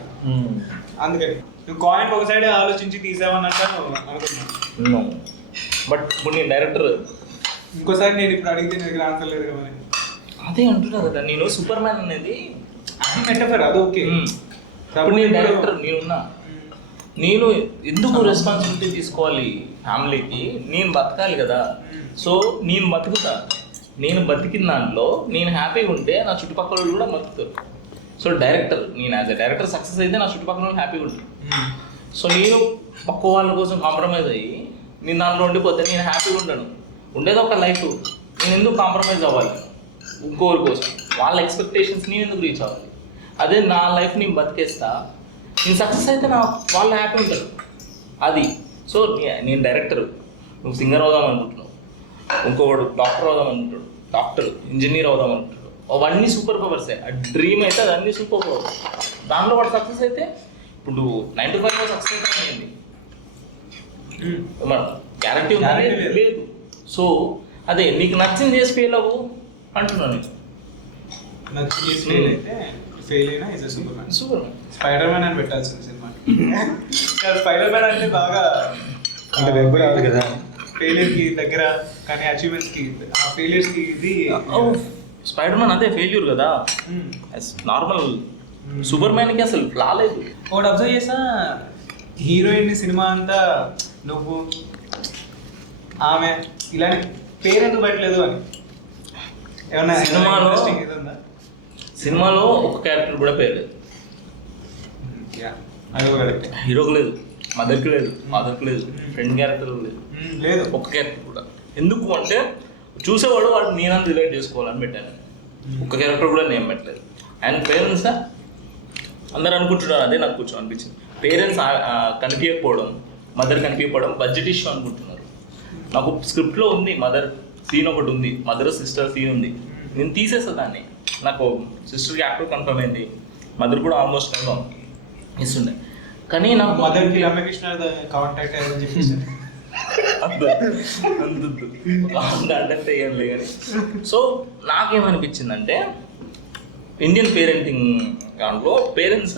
అందుకని నువ్వు కాయిన్ ఒక సైడ్ ఆలోచించి తీసావన్నట్టు అనుకున్నాను. బట్ ఇప్పుడు నేను డైరెక్టర్, ఇంకోసారి నేను ఇప్పుడు అడిగితే నాకు ఆన్సర్ లేదు కదా. అదే అంటున్నా కదా, నేను సూపర్ మ్యాన్ అనేది అది మెటఫర్, అది ఓకే. ఇప్పుడు నేను డైరెక్టర్, నేను ఎందుకు రెస్పాన్సిబిలిటీ తీసుకోవాలి ఫ్యామిలీకి? నేను బతకాలి కదా. సో నేను బతుకుతా, నేను బతికిన దాంట్లో నేను హ్యాపీగా ఉంటే నా చుట్టుపక్కల వాళ్ళు కూడా బతుకుతారు. సో డైరెక్టర్, నేను యాజ్ అ డైరెక్టర్ సక్సెస్ అయితే నా చుట్టుపక్కల వాళ్ళు హ్యాపీగా ఉంటారు. సో నేను పక్క వాళ్ళ కోసం కాంప్రమైజ్ అయ్యి నేను దాంట్లో ఉండిపోతే నేను హ్యాపీగా ఉండను. ఉండేది ఒక లైఫ్, నేను ఎందుకు కాంప్రమైజ్ అవ్వాలి ఇంకోరి కోసం? వాళ్ళ ఎక్స్పెక్టేషన్స్ నేను ఎందుకు రీచ్ అవ్వాలి? అదే నా లైఫ్ నేను బతికేస్తా, నేను సక్సెస్ అయితే నా వాళ్ళు హ్యాపీ ఉంటారు. అది. సో నేను డైరెక్టర్, నువ్వు సింగర్ అవుదాం అనుకుంటున్నావు, ఇంకోవాడు డాక్టర్ అవుదాం అనుకుంటాడు, డాక్టర్ ఇంజనీర్ అవుదాం అనుకుంటాడు. అవన్నీ సూపర్ పవర్సే. ఆ డ్రీమ్ అయితే అదన్నీ సూపర్ పవర్స్. దాంట్లో వాడు సక్సెస్ అయితే, ఇప్పుడు 9 to 5 సక్సెస్ అయితే అయింది గ్యారంటీ ఉందని లేదు. సో అదే నీకు నచ్చింది చేసి ఫెయిల్ అవ్వు అంటున్నాను. నచ్చింది చేసి ఫెయిల్ అయితే ఫెయిల్ అయినా is super man. Super man, spider man అని పెట్టాల్సింది సినిమా. స్పైడర్ మ్యాన్ అంటే బాగా అంటే వెబ్ రాదు కదా, ఫెయిలియర్ కి దగ్గర, కానీ అచీవ్మెంట్స్ కి ఆ ఫెయిలియర్స్ కి ఇది స్పైడర్ మ్యాన్ అదే ఫెయిల్యూర్ కదా. నార్మల్ సూపర్ మ్యాన్కి అసలు ఫ్లా లేదు. ఒకటి అబ్జర్వ్ చేసా, హీరోయిన్ సినిమా అంతా నువ్వు ఆమె ఇలాంటి పేరు ఎందుకు పెట్టలేదు అని ఏమన్నా సినిమాలో ఇది ఉందా? సినిమాలో ఒక క్యారెక్టర్ కూడా పేరు లేదు. అది కూడా కరెక్ట్. హీరోకి లేదు, మదర్కి లేదు, ఫాదర్కి లేదు, ఫ్రెండ్ క్యారెక్టర్ లేదు, లేదు ఒక క్యారెక్టర్ కూడా. ఎందుకు అంటే చూసేవాడు వాడు నేనని రిలేట్ చేసుకోవాలని పెట్టాను. ఒక క్యారెక్టర్ కూడా నేను పెట్టలేదు. అండ్ పేరెంట్స్ అందరు అనుకుంటున్నారు, అదే నాకు కొంచెం అనిపించింది. పేరెంట్స్ కనిపించకపోవడం, మదర్ కనిపించకపోవడం బడ్జెట్ ఇష్యూ అనుకుంటున్నారు. నాకు స్క్రిప్ట్లో ఉంది మదర్ సీన్ ఒకటి ఉంది, మదర్ సిస్టర్ సీన్ ఉంది, నేను తీసేస్తా దాన్ని. నాకు సిస్టర్కి యాక్టర్ కన్ఫర్మ్ అయింది, మదర్ కూడా ఆల్మోస్ట్ కన్ఫర్మ్ ఇస్తుండే. కానీ నాకు మదర్కి రమ్యకృష్ణ కాంటాక్ట్ అయ్యారని చెప్పేసి అంటే ఏం లేదు కానీ. సో నాకేమనిపించిందంటే ఇండియన్ పేరెంటింగ్ దాంట్లో పేరెంట్స్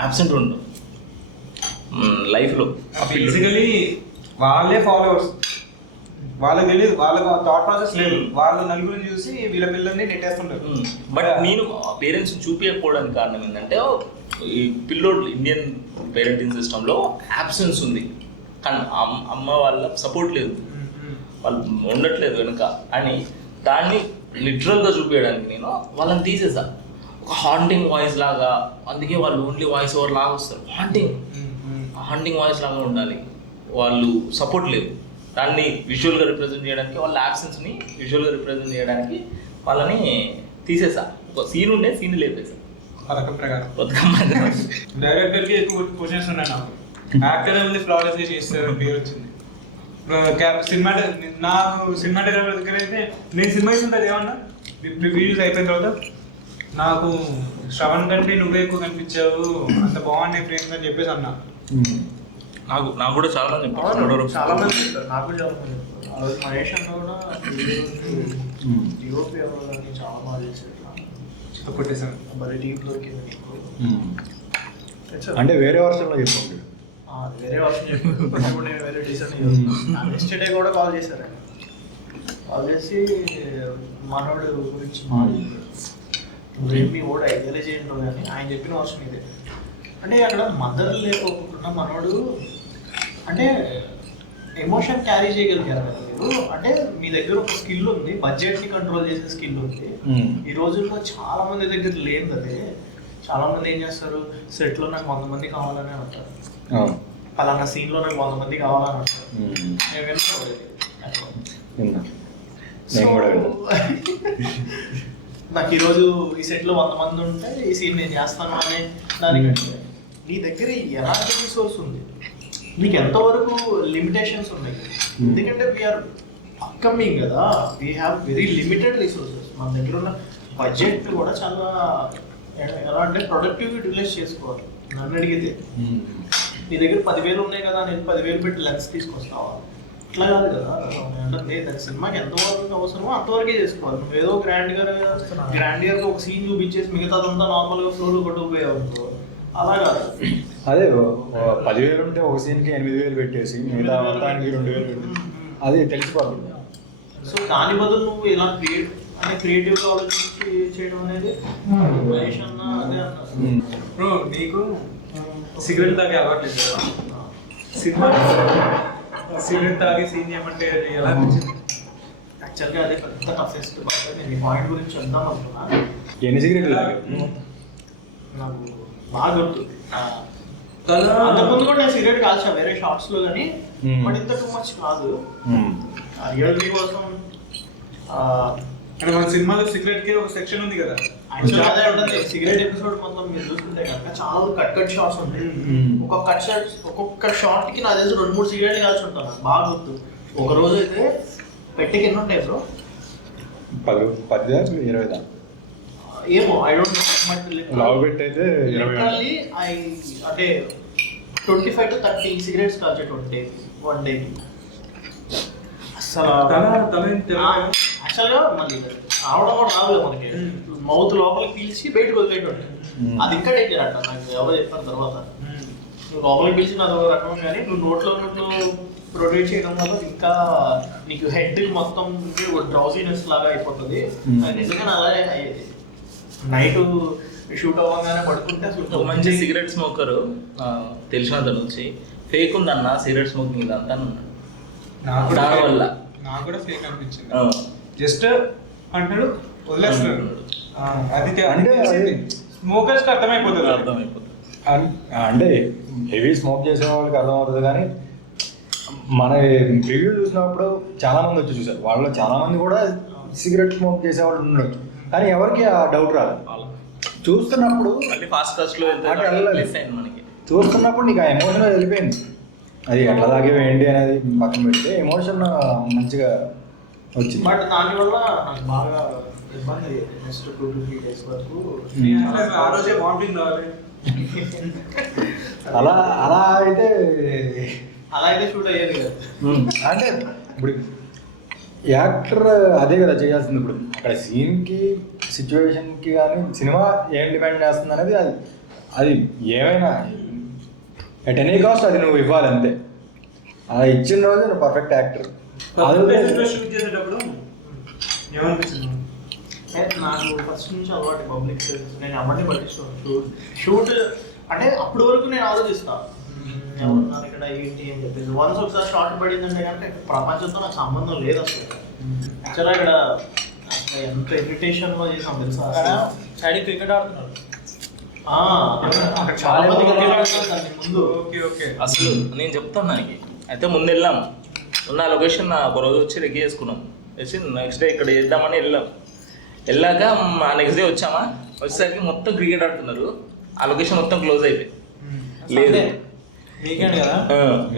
యాబ్సెంట్ ఉండరు లైఫ్లో. బేసికలీ వాళ్ళే ఫాలోవర్స్, వాళ్ళకి తెలియదు, వాళ్ళకి థాట్ ప్రాసెస్ లేదు, వాళ్ళు నలుగురిని చూసి వీళ్ళ పిల్లల్ని నెట్టేస్తుంటారు. బట్ నేను పేరెంట్స్ చూపించకపోవడానికి కారణం ఏంటంటే ఈ పిల్లోడు ఇండియన్ పేరెంటింగ్ సిస్టంలో యాబ్సెన్స్ ఉంది, కానీ అమ్మ వాళ్ళ సపోర్ట్ లేదు, వాళ్ళు ఉండట్లేదు వెనుక అని దాన్ని లిటరల్గా చూపించడానికి నేను వాళ్ళని తీసేసా. ఒక హాంటింగ్ వాయిస్ లాగా, అందుకే వాళ్ళు ఓన్లీ వాయిస్ ఓవర్ లాగా వస్తారు. హాంటింగ్ వాయిస్ లాగా ఉండాలి, వాళ్ళు సపోర్ట్ లేదు. దాన్ని విజువల్గా రిప్రజెంట్ చేయడానికి, వాళ్ళ యాబ్సెన్స్ని విజువల్గా రిప్రజెంట్ చేయడానికి వాళ్ళని తీసేసా. ఒక సీన్ ఉండే సీన్ లేపేసా. పథకం ప్రకారం డైరెక్టర్కి ఎక్కువ క్వశ్చన్స్ ఉన్నాయి నాకు. యాక్టర్ ఉంది ఫ్లాలెస్గా చేస్తారు, పేరు వచ్చింది. నాకు సినిమాటోగ్రాఫర్ దగ్గర అయితే నేను సినిమా ఉంటుంది ఏమన్నా రివ్యూస్ అయిపోయిన తర్వాత నాకు శ్రవణ్ కంటే నువ్వే ఎక్కువ కనిపించావు, అంత బాగున్నాయి ఫ్రేమ్స్ అని చెప్పేసి అన్నా. నాకు కూడా చాలా మంది చాలా మంది చెప్తారు, నాకు కూడా చాలా మంది చెప్తారు. ఆ రోజు మహేష్ అన్న కూడా డిఓపి ఎవరు చాలా బాగా చేశారు, కొట్టేశాను మరి డీప్లోకి అంటే వేరే వర్షంలో చెప్పండి. వేరే వర్షం చెప్పి నేను వేరే డిసైన్ నెక్స్ట్ డే కూడా కాల్ చేశారు. ఆయన కాల్ చేసి మనోడు గురించి మీ ఓడి ఐడియాలజీ ఏంటో కానీ ఆయన చెప్పిన వర్షం ఇదే. అంటే అక్కడ మదర్ లేకపోకుండా మనోడు అంటే ఎమోషన్ క్యారీ చేయగలిగారు కదా మీరు. అంటే మీ దగ్గర ఒక స్కిల్ ఉంది, బడ్జెట్ని కంట్రోల్ చేసే స్కిల్ ఉంది. ఈ రోజుల్లో చాలా మంది దగ్గర లేదు అదే. చాలా మంది ఏం చేస్తారు, సెట్లో నాకు 100 మంది కావాలనే అంటారు, పలానా సీన్లో నాకు 100 మంది కావాలని అంటారు. నాకు ఈరోజు ఈ సెట్లో 100 మంది ఉంటే ఈ సీన్ నేను చేస్తాను అనే దానికంటే నీ దగ్గర ఎలాంటి రిసోర్స్ ఉంది, నీకు ఎంతవరకు లిమిటేషన్స్ ఉన్నాయి. ఎందుకంటే వీఆర్ అప్కమింగ్ కదా, we have very limited resources. మన దగ్గర ఉన్న బడ్జెట్ కూడా చాలా ఎలా అంటే ప్రొడక్టివ్గా యూటిలైజ్ చేసుకోవాలి. నన్ను అడిగితే నీ దగ్గర 10,000 ఉన్నాయి కదా, నేను 10,000 పెట్టి లెన్స్ తీసుకొస్తావా? అట్లా కాదు కదా. అంటే దాని సినిమాకి ఎంతవరకు అవసరమో అంతవరకే చేసుకోవాలి. నువ్వు ఏదో గ్రాండ్గా ఒక సీన్ చూపించేసి మిగతాదంతా నార్మల్గా ఫ్లోలో కొట్టుకుపోయావు, అలా కాదు. అదే 10,000 ఉంటే ఒక సీన్కి 8,000 పెట్టేసి మిగతా మొత్తానికి 2,000 పెట్టేసి అది తెలిసిపోతుంది. సో దాని బదులు నువ్వు ఇలా క్రియేటివ్గా ఆలోచించి చేయడం అనేది అదే అన్నారు. బ్రో నీకు సిగరెట్ తాగే అలవాట్లేదు కదా, సినిమా సిగరెట్ తాగి సీన్ చేయమంటే ఎలా అనిపించింది? యాక్చువల్గా అదే పెద్ద టఫెస్ట్ బాగా. నేను ఈ పాయింట్ గురించి చెప్దాం అనుకున్నా. ఎన్ని సిగరెట్లు నాకు బాగా గుర్తు, అంతకుముందు కూడా నేను సిగరెట్ కాల్చా వేరే షాప్స్లో, కానీ బట్ ఇంత టూ మచ్ కాదు. రియల్టీ కోసం అంటే మన సినిమాలో సిగరెట్ కి ఒక సెక్షన్ ఉంది కదా, యాక్చువల్గా అదే ఉంటుంది. సిగరెట్ ఎపిసోడ్ మొత్తం మీరు చూస్తుంటే కనుక చాలా కట్ షాట్స్ ఉంటాయి. ఒక్కొక్క షార్ట్ కి నా తెలిసి 2-3 సిగరెట్లు కాల్చి ఉంటాను. బాగా గుర్తు. ఒక రోజు అయితే పెట్టికి ఎన్ని ఉంటాయి బ్రో? 10-20 ఏమో ఐ డోంట్ నో. లావు పెట్టి అయితే 20 అంటే 25 to 30 సిగరెట్స్ కాల్చేటువంటి వన్ డే. అసలు యాక్చువల్గా మళ్ళీ రావడం కూడా రావులే మనకి, మౌత్ లోపలికి పీల్చి బయటకు వదిలేటువంటి. అది ఇంకా డేంజర్ అంట, నాకు ఎవరో చెప్పిన తర్వాత. నువ్వు లోపలికి పీల్చి నాకు రకం, కానీ నువ్వు నోట్లో ఉన్నట్టు ప్రొడ్యూస్ చేయడం వల్ల ఇంకా నీకు హెడ్కి మొత్తం డ్రౌజీనెస్ లాగా అయిపోతుంది. నిజంగా అలాగే అయ్యేది. నైట్ షూట్ అవ్వగానే పడుకుంటే అసలు ఒక మంచి సిగరెట్ స్మోకరు తెలిసినంత నుంచి ఫేక్ ఉందన్న సిగరెట్ స్మోకింగ్ ఇదంతా దానివల్ల నాకు కూడా ఫేక్ అనిపించింది. జస్ట్ అంటాడు వదిలేస్తున్నాడు, అది అంటే స్మోకర్స్కి అర్థమైపోతుంది. అంటే హెవీ స్మోక్ చేసే వాళ్ళకి అర్థమవుతుంది, కానీ మన రివ్యూ చూసినప్పుడు చాలా మంది వచ్చి చూసారు. వాళ్ళలో చాలా మంది కూడా సిగరెట్ స్మోక్ చేసేవాళ్ళు ఉండొచ్చు, కానీ ఎవరికి ఆ డౌట్ రాదు. చూస్తున్నప్పుడు చూస్తున్నప్పుడు నీకు ఆ ఎమోషన్ వెళ్ళిపోయింది. అది ఎట్లా తాగేవేంటి అనేది పక్కన పెడితే ఎమోషన్ మంచిగా వచ్చింది. బట్ దానివల్ల నాకు బాగా ఇబ్బంది నెక్స్ట్ 2 to 3 days వరకు. ఆ రోజే వామిటింగ్ రావాలి. అలా అలా అయితే అలా అయితే షూట్ అయ్యేది కదా. అంటే ఇప్పుడు యాక్టర్ అదే కదా చేయాల్సింది. ఇప్పుడు అక్కడ సీన్కి సిచ్యువేషన్కి కానీ సినిమా ఏం డిమాండ్ చేస్తుంది అనేది అది ఏమైనా అట్ ఎనీ కాస్ట్ అది నువ్వు ఇవ్వాలి అంతే. అలా ఇచ్చిన రోజు నువ్వు పర్ఫెక్ట్ యాక్టర్. షూట్ చేసేటప్పుడు ఏమనిపించింది? నాకు ఫస్ట్ నుంచి అలవాటు పబ్లిక్ సర్వీస్. నేను అమ్మని పట్టించుకోను. షూట్ అంటే అప్పటి వరకు నేను ఆలోచిస్తాను ఎవరున్నారు ఇక్కడ ఏంటి అని చెప్పేసి. వన్స్ ఒకసారి షార్ట్ పడిందంటే కనుక ప్రపంచంతో నాకు సంబంధం లేదు అసలు. యాక్చువల్గా ఇక్కడ అసలు ఎంత ఇరిటేషన్లో చేసాం తెలుసా. సైడ్ క్రికెట్ ఆడుతున్నారు. అక్కడ చాలా మంది క్రికెట్ ఆడుతున్నారు ముందు. Okay okay. అసలు నేను చెప్తాను దానికి. అయితే ముందు వెళ్ళాం, ఉన్న లొకేషన్ ఒక రోజు వచ్చి రెగ్గి చేసుకున్నాం. వచ్చి నెక్స్ట్ డే ఇక్కడ చేద్దామని వెళ్ళాక మా నెక్స్ట్ డే వచ్చామా, వచ్చేసరికి మొత్తం క్రికెట్ ఆడుతున్నారు. ఆ లొకేషన్ మొత్తం క్లోజ్ అయిపోయింది. లేదు వీకెండ్ కదా.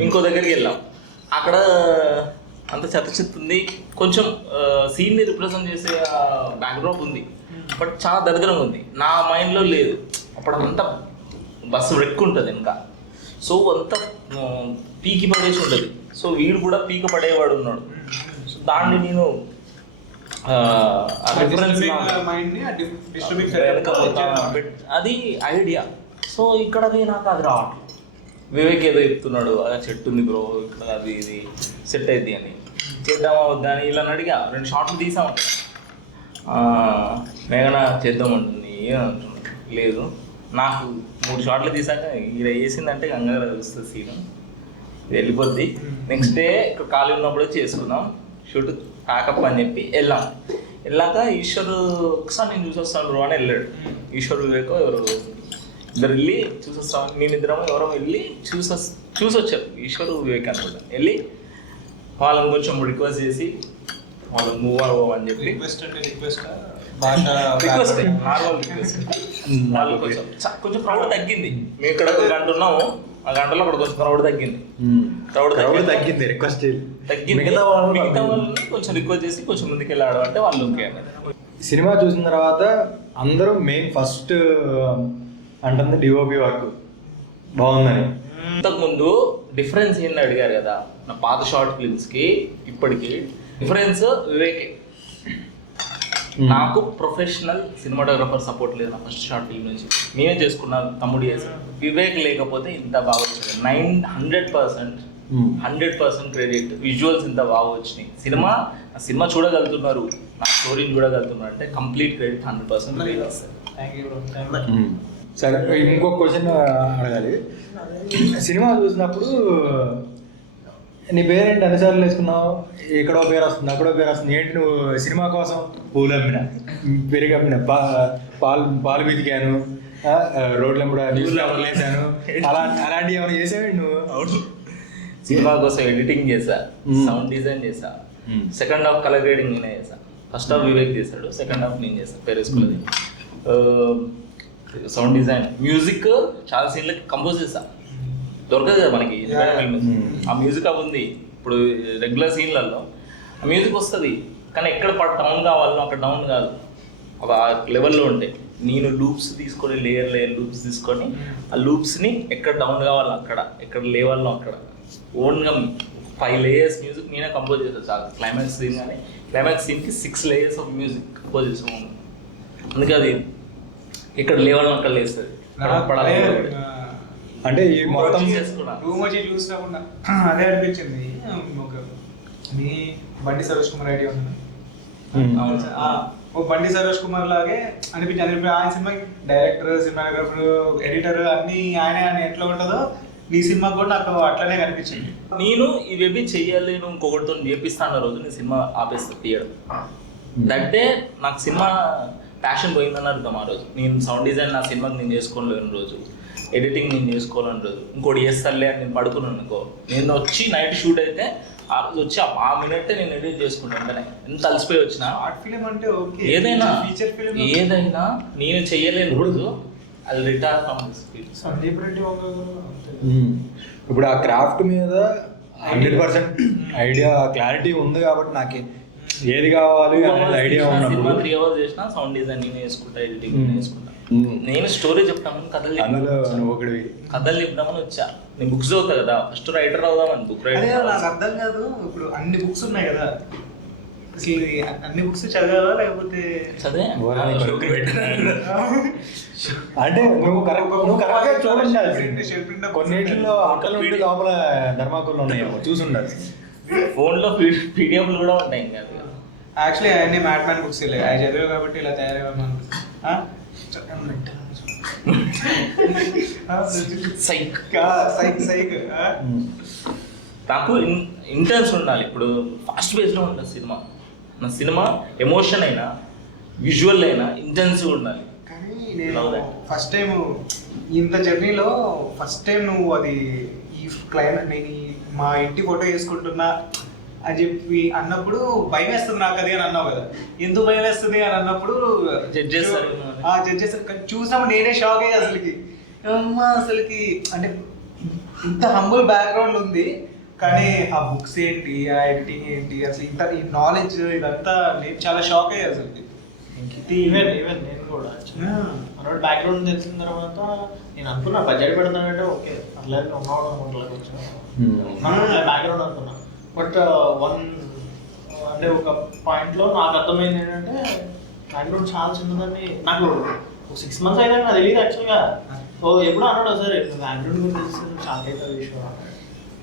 ఇంకో దగ్గరికి వెళ్ళాం, అక్కడ అంత చెత్త ఉంది. కొంచెం సీన్ని రిప్రజెంట్ చేసే బ్యాక్డ్రాప్ ఉంది, బట్ చాలా దరిద్రంగా ఉంది. నా మైండ్లో లేదు అప్పుడు. అంతా బస్సు రెక్కుంటుంది ఇంకా, సో అంతా పీకి పడేసి ఉంటుంది. సో వీడు కూడా పీక పడేవాడు ఉన్నాడు. సో దాన్ని నేను అది ఐడియా. సో ఇక్కడ నాకు అది రావట్లేదు. వివేక్ ఏదో చెప్తున్నాడు, అలా చెట్టు ఉంది బ్రో ఇక్కడ, అది ఇది సెట్ అయింది అని చేద్దామా వద్దా అని ఇలా అడిగా. 2 షాట్లు తీసాం. మేఘన చేద్దామంటుంది అంటున్నాడు. లేదు, నాకు 3 షాట్లు తీసాక ఇలా వేసిందంటే గంగా తెలుస్తుంది సీన్, ఇది వెళ్ళిపోద్ది. నెక్స్ట్ డే ఇక్కడ ఖాళీ ఉన్నప్పుడు చేసుకుందాం షూట్ ప్యాకప్ అని చెప్పి వెళ్ళాక ఈశ్వర్ ఒకసారి నేను చూసొస్తాను బ్రో అని వెళ్ళాడు. ఈశ్వర్ వివేక్ ఎవరు ఇద్దరు వెళ్ళి చూసొస్తాం. మేమిద్దరం ఎవరో వెళ్ళి చూసొచ్చారు. ఈశ్వర్ వివేక్ అనుకుంటా. వెళ్ళి వాళ్ళని కొంచెం రిక్వెస్ట్ చేసి వాళ్ళని మూవ్ అవ్వమని చెప్పి రిక్వెస్ట్ నార్మల్ రిక్వెస్ట్. వాళ్ళు కొంచెం క్రౌడ్ తగ్గింది. మేము ఇక్కడ ఒక గంట ఉన్నాము, ఆ గంటలో అక్కడ కొంచెం క్రౌడ్ తగ్గింది. తగ్గింది రిక్వెస్ట్ తగ్గింది. మిగతా వాళ్ళని కొంచెం రిక్వెస్ట్ చేసి కొంచెం ముందుకు వెళ్ళాడు అంటే వాళ్ళు ఓకే అన్నారు. సినిమా చూసిన తర్వాత అందరూ మెయిన్ ఫస్ట్ అంటుంది డిఓపి వర్క్ బాగుందని. ఇంతకుముందు డిఫరెన్స్ ఏంటి అడిగారు కదా, నా పాత షార్ట్ ఫిల్మ్స్కి ఇప్పటికి డిఫరెన్స్ వివేకే. నాకు ప్రొఫెషనల్ సినిమాటోగ్రఫర్ సపోర్ట్ లేదు నా ఫస్ట్ షార్ట్ ఫిల్మ్ నుంచి. మేమే చేసుకున్నాను, తమ్ముడు చేశాను. వివేక్ లేకపోతే ఇంత బాగా వచ్చింది. 100% క్రెడిట్. విజువల్స్ ఇంత బాగా వచ్చినాయి. సినిమా చూడగలుగుతున్నారు, నా స్టోరీని చూడగలుగుతున్నారు అంటే కంప్లీట్ క్రెడిట్ 100% క్రెడిట్ ఇస్తారు. Thank you. సరే, ఇంకొక క్వశ్చన్ అడగాలి. సినిమా చూసినప్పుడు నీ పేరేంటి అన్నిసార్లు వేసుకున్నావు, ఎక్కడో పేరు వస్తుంది అక్కడో పేరు వస్తుంది, ఏంటి నువ్వు సినిమా కోసం పూలు అమ్మిన, పెరుగు అమ్మిన, పాలు బితికాను, రోడ్ల కూడా న్యూస్ పేపర్లు వేసాను, అలాంటివి ఏమైనా చేసావు నువ్వు? అవును, సినిమా కోసం ఎడిటింగ్ చేశా, సౌండ్ డిజైన్ చేశా, సెకండ్ హాఫ్ కలర్ గ్రేడింగ్ నేనే చేశా. ఫస్ట్ హాఫ్ వివేక్ చేశాడు, సెకండ్ హాఫ్ నేను చేశాను పేరు వేసుకున్నది. సౌండ్ డిజైన్, మ్యూజిక్ చాలా సీన్లకి కంపోజ్ చేశా. దొరకదు కదా మనకి ఆ మ్యూజిక్ అవి ఉంది. ఇప్పుడు రెగ్యులర్ సీన్లలో ఆ మ్యూజిక్ వస్తుంది, కానీ ఎక్కడ డౌన్ కావాలో అక్కడ డౌన్ కాదు, ఒక లెవెల్లో ఉంటాయి. నేను లూప్స్ తీసుకొని లేయర్ లూప్స్ తీసుకొని ఆ లూప్స్ని ఎక్కడ డౌన్ కావాలో అక్కడ, ఎక్కడ లేవాలో అక్కడ ఓన్గా 5 layers మ్యూజిక్ నేనే కంపోజ్ చేస్తాను. చాలా క్లైమాక్స్ సీన్, కానీ క్లైమాక్స్ సీన్కి 6 layers ఆఫ్ మ్యూజిక్ కంపోజ్ చేసాము. అందుకే అది ఇక్కడ లేవాలో అక్కడ లేస్తుంది. అంటే ఈ మొత్తం టూ మచ్ చూసినప్పుడు అదే అనిపించింది. మీ బండి సరోజ్ కుమార్ ఐడియా ఉంది, ఓ బండి సరోజ్ కుమార్ లాగే అనిపించింది. ఆయన సినిమాకి డైరెక్టర్, సినిమాటోగ్రాఫర్, ఎడిటర్ అన్ని ఆయన ఎట్లా ఉంటుందో నీ సినిమా కూడా నాకు అట్లనే కనిపించింది. నేను ఇవేవి చెయ్యాలి, నేను ఇంకొకటితో చేపిస్తాను రోజు నేను సినిమా ఆపేస్తా తీయడం. దట్టే నాకు సినిమా ప్యాషన్ పోయిందని అర్థం. ఆ రోజు నేను సౌండ్ డిజైన్ నా సినిమాకి నేను చేసుకోలేని రోజు, ఎడిటింగ్ నేను చేసుకోవాలని రోజు, ఇంకోటి చేస్తానులే అని నేను పడుకున్నాను అనుకో. నేను వచ్చి నైట్ షూట్ అయితే ఆ రోజు వచ్చి ఆ మినిట్ నేను ఎడిట్ చేసుకుంటాను. అంటే ఎంత అలసిపోయి వచ్చినా ఆర్ట్ ఫిలిం అంటే ఓకే, ఏదైనా ఫీచర్ ఫిలిం ఏదైనా నేను చెయ్యలేని రోజు అది రిటర్న్ ఫ్రమ్ సందీప్ రెడ్డి ఇప్పుడు ఆ క్రాఫ్ట్ మీద 100% ఐడియా క్లారిటీ ఉంది కాబట్టి ఏది కావాలి అనేది ఐడియా సినిమా ఉన్నప్పుడు 3 hours చేసినా సౌండ్ డిజైన్ నేను వేసుకుంటా, ఎడిటింగ్ నేను వేసుకుంటా. నేను స్టోరీ చెప్తామని కథలు అందులో నువ్వు ఒకటి కథలు చెప్దామని వచ్చా. నేను బుక్స్ చదువుతా కదా, ఫస్ట్ రైటర్ అవుదామని బుక్ అదే రైటర్. నాకు అర్థం కాదు, ఇప్పుడు అన్ని బుక్స్ ఉన్నాయి కదా, అసలు ఈ అన్ని బుక్స్ చదివావా లేకపోతే చదివే అంటే నువ్వు కరెక్ట్గా చూడండి. షెల్ఫ్ నిండా కొన్నిటిలో అట్టలు ఉండి లోపల ధర్మాకులు ఉన్నాయేమో చూసి ఉండాలి. ఫోన్లో పీడిఎఫ్లు కూడా ఉంటాయి. ఇంకా యాక్చువల్లీ అవన్నీ మ్యాట్ మ్యాన్ బుక్స్ అవి చదివా కాబట్టి ఇలా తయారయ్యాను. సైక్ సైక్ నాకు ఇంటెన్స్ ఉండాలి. ఇప్పుడు ఫాస్ట్ పేస్లో ఉంటుంది సినిమా. నా సినిమా ఎమోషన్ అయినా విజువల్ అయినా ఇంటెన్సివ్ ఉండాలి. కానీ నేను ఫస్ట్ టైం ఇంత జర్నీలో ఫస్ట్ టైం నువ్వు అది ఈ క్లైమేట్ నేను మా ఇంటి ఫోటో వేసుకుంటున్నా అని చెప్పి అన్నప్పుడు భయం వేస్తుంది నాకు అది అని అన్నావు కదా. ఎందుకు భయం వేస్తుంది అని అన్నప్పుడు జడ్జెస్ చూసినప్పుడు నేనే షాక్ అయ్యా అసలుకి. అమ్మా అసలుకి అంటే ఇంత హంబుల్ బ్యాక్గ్రౌండ్ ఉంది, కానీ ఆ బుక్స్ ఏంటి, ఆ ఎడిటింగ్ ఏంటి, అసలు ఇంత ఈ నాలెడ్జ్ ఇదంతా నేను చాలా షాక్ అయ్యా అసలుకి. ఈవెన్ నేను కూడా మనోడు బ్యాక్గ్రౌండ్ తెలిసిన తర్వాత నేను అనుకున్నా బడ్జెట్ పెడతానంటే ఓకే అట్లా ఉన్నవాడు బ్యాక్గ్రౌండ్ అనుకున్నా. బట్ అంటే ఒక పాయింట్లో నాకు అర్థమైంది ఏంటంటే బ్యాక్గ్రౌండ్ చాలా చిన్నదని. నాకు 6 months అయితే నాకు తెలియదు యాక్చువల్గా. ఎప్పుడు అన్నాడు సరే బ్యాక్గ్రౌండ్ గురించి చాలా అయితే విషయం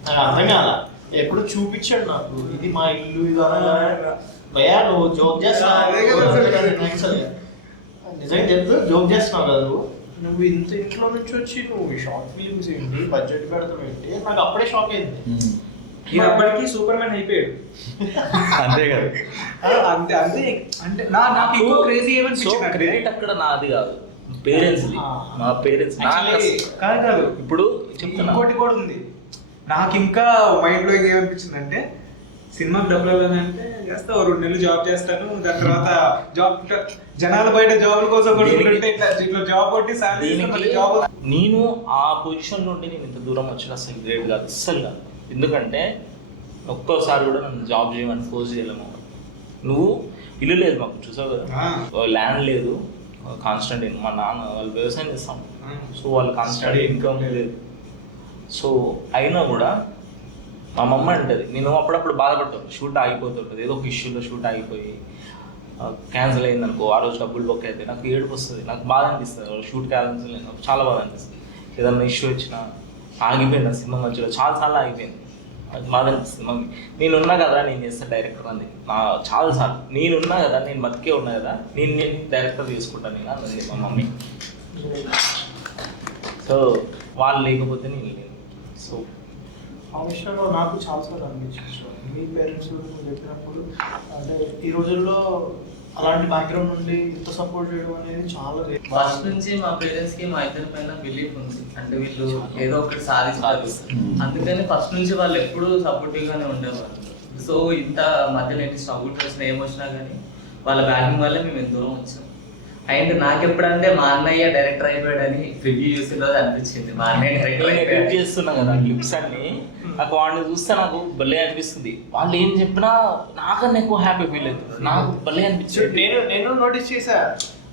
నాకు అర్థం కాదా. ఎప్పుడు చూపించాడు నాకు, ఇది మా ఇల్లు ఇది భయ్యా నువ్వు జోక్ చేస్తున్నావు నిజంగా చెప్తూ జోక్ చేస్తున్నావు కదా నువ్వు ఇంత ఇంట్లో నుంచి వచ్చి నువ్వు షార్ట్ ఫిలిమ్స్ ఏంటి బడ్జెట్ పెడతాం ఏంటి, నాకు అప్పుడే షాక్ అయింది. ఇది అప్పటికి సూపర్ మ్యాన్ అయిపోయాడు. అంతే కదా. అంతే అంతే అంటే నాకు ఎక్కువ క్రేజీ ఏమనిపించింది క్రెడిట్ అక్కడ నాది కాదు, పేరెంట్స్. మా పేరెంట్స్ కాదు ఇప్పుడు చెప్తున్నా. ఇంకోటి కూడా ఉంది నాకు ఇంకా మైండ్ లో ఏమనిపించింది అంటే, సినిమాకి డబ్బులు వెళ్ళాలంటే చేస్తా 2 నెలలు జాబ్ చేస్తాను, దాని తర్వాత జాబ్ జనాల బయట జాబ్ కోసం కొట్టుకుంటుంటే ఇట్లా జాబ్ కొట్టి జాబ్. నేను ఆ పొజిషన్ నుండి నేను ఇంత దూరం వచ్చిన అసలు గ్రేట్ కాదు, అస్సలు కాదు. ఎందుకంటే ఒక్కోసారి కూడా నన్ను జాబ్ చేయమని ఫోర్స్ చేయలేము. నువ్వు ఇల్లు లేదు మాకు చూసావు కదా, ల్యాండ్ లేదు, కాన్స్టెంట్. మా నాన్న వాళ్ళు వ్యవసాయం చేస్తాం, సో వాళ్ళు కాన్స్టెంట్ ఇన్కమ్ లేదు. సో అయినా కూడా మా మమ్మ అంటది, నేను అప్పుడప్పుడు బాధపడతాను, షూట్ ఆగిపోతుంటుంది, ఏదో ఒక ఇష్యూలో షూట్ ఆగిపోయి క్యాన్సిల్ అయింది అనుకో, ఆ రోజు డబ్బులు బొక్క అయితే నాకు ఏడుపు వస్తుంది, నాకు బాధ అనిపిస్తుంది. షూట్ క్యాన్సిల్ అయినా చాలా బాధ అనిపిస్తుంది. ఏదన్నా ఇష్యూ వచ్చినా ఆగిపోయింది, సినిమా మధ్యలో చాలాసార్లు ఆగిపోయింది, నాకు బాధ అనిపిస్తుంది. మమ్మీ నేనున్నా కదా నేను చేస్తాను డైరెక్టర్ అంది నా చాలాసార్లు. నేనున్నా కదా, నేను బతికే ఉన్నా కదా, నేను డైరెక్టర్ తీసుకుంటాను నేను అన్నది మా మమ్మీ. సో వాళ్ళు లేకపోతే నేను లేదు. సో ఆ విషయంలో నాకు చాలాసార్లు అనిపించింది. మీ పేరెంట్స్ గురించి చెప్పినప్పుడు అంటే ఈ రోజుల్లో అలాంటి బ్యాక్గ్రౌండ్ నుండి ఇంత సపోర్ట్ చేయడం అనేది చాలా ఫస్ట్ నుంచి మా పేరెంట్స్ కి మా ఇద్దరి పైన బిలీఫ్ ఉంది, అంటే వీళ్ళు ఏదో ఒకటి సాధిస్తారు. అందుకని ఫస్ట్ నుంచి వాళ్ళు ఎప్పుడూ సపోర్టివ్ గానే ఉండేవాళ్ళు. సో ఇంత మధ్యలో ఎన్ని స్ట్రగుల్స్ వచ్చినా ఏమొచ్చినా కానీ వాళ్ళ బ్యాకింగ్ వల్లే మేము ఎంత దూరం వచ్చాం. అండ్ నాకు ఎప్పుడంటే మా అన్నయ్య డైరెక్టర్ అయిపోయాడని రివ్యూ చూసిన రోజు అనిపించింది, మా అన్నయ్య డైరెక్టర్ చేస్తున్నా కదా క్లిప్స్ అన్ని, నాకు వాడిని చూస్తే నాకు భలే అనిపిస్తుంది. వాళ్ళు ఏం చెప్పినా నాకన్నా ఎక్కువ హ్యాపీ ఫీల్ అవుతుంది, నాకు భలే అనిపించింది. నేను నోటీస్ చేశా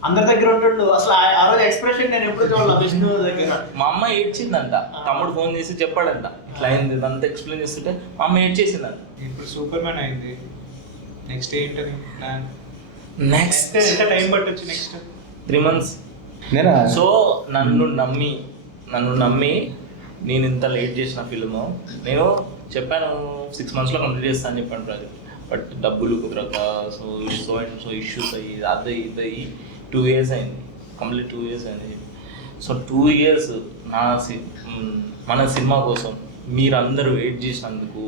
అందరి దగ్గర ఉంటాడు అసలు ఆ రోజు ఎక్స్ప్రెషన్ నేను ఎప్పుడు చూడాలి విష్ణు దగ్గర. మా అమ్మ ఏడ్చిందంట, తమ్ముడు ఫోన్ చేసి చెప్పాడంట ఇట్లా అయింది, ఇదంతా ఎక్స్ప్లెయిన్ చేస్తుంటే మా అమ్మ ఏడ్చేసిందంట. ఇప్పుడు సూపర్ మ్యాన్ అయింది, నెక్స్ట్ ఏంటని ప్లాన్? నెక్స్ట్ ఎంత టైం పట్టొచ్చు? Next 3 months. సో నన్ను నమ్మి నేను ఇంత లేట్ చేసిన ఫిల్మ్, నేను చెప్పాను 6 monthsలో కంప్లీట్ చేస్తాను అని చెప్పాను ప్రాజెక్ట్. బట్ డబ్బులు కుదరక సో ఇష్యూస్ అయ్యి ఇది 2 years అయింది, కంప్లీట్ 2 years అయింది. సో 2 years మన సినిమా కోసం మీరందరూ వెయిట్ చేసినందుకు,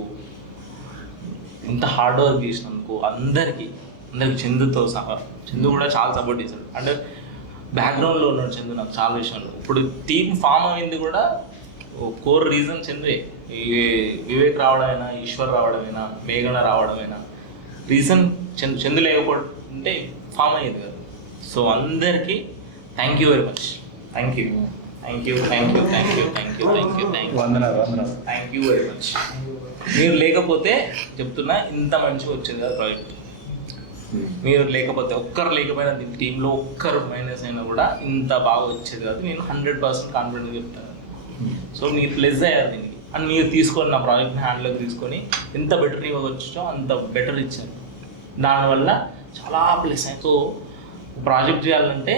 ఇంత హార్డ్ వర్క్ చేసినందుకు అందరికీ చందుతో సహా, చందు కూడా చాలా సపోర్ట్ చేశాడు. అంటే బ్యాక్గ్రౌండ్లో ఉన్నాడు చందు నాకు చాలా విషయాలు. ఇప్పుడు టీమ్ ఫామ్ అయింది కూడా కోర్ రీజన్ చందువే. వివేక్ రావడమైనా, ఈశ్వర్ రావడమైనా, మేఘన రావడమైనా రీజన్ చందు లేకపోతే ఫామ్ అయ్యేది కదా. సో అందరికీ thank you very much. Thank you very much. మీరు లేకపోతే చెప్తున్నా ఇంత మంచిగా వచ్చేది కదా ప్రాజెక్ట్. మీరు లేకపోతే ఒక్కరు లేకపోయినా టీంలో ఒక్కరు మైనస్ అయినా కూడా ఇంత బాగా వచ్చేది కాదు. నేను 100% కాన్ఫిడెంట్గా చెప్తాను. సో మీరు ప్లస్ అయ్యారు దీనికి అండ్ మీరు తీసుకొని నా ప్రాజెక్ట్ని హ్యాండ్లోకి తీసుకొని ఎంత బెటర్ ఇవ్వవచ్చో అంత బెటర్ ఇచ్చారు. దానివల్ల చాలా ప్లస్ అయ్యింది. సో ప్రాజెక్ట్ చేయాలంటే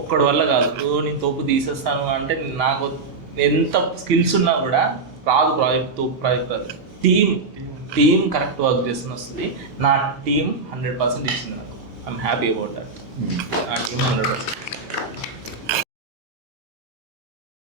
ఒక్కడి వల్ల కాదు, నేను తోపు తీసేస్తాను అంటే నాకు ఎంత స్కిల్స్ ఉన్నా కూడా రాదు. తోపు ప్రాజెక్ట్ రాదు. టీమ్ కరెక్ట్ వర్క్ చేస్తున్న వస్తుంది. నా టీం 100% ఇచ్చింది నాకు. I'm happy about that. నా టీం 100%.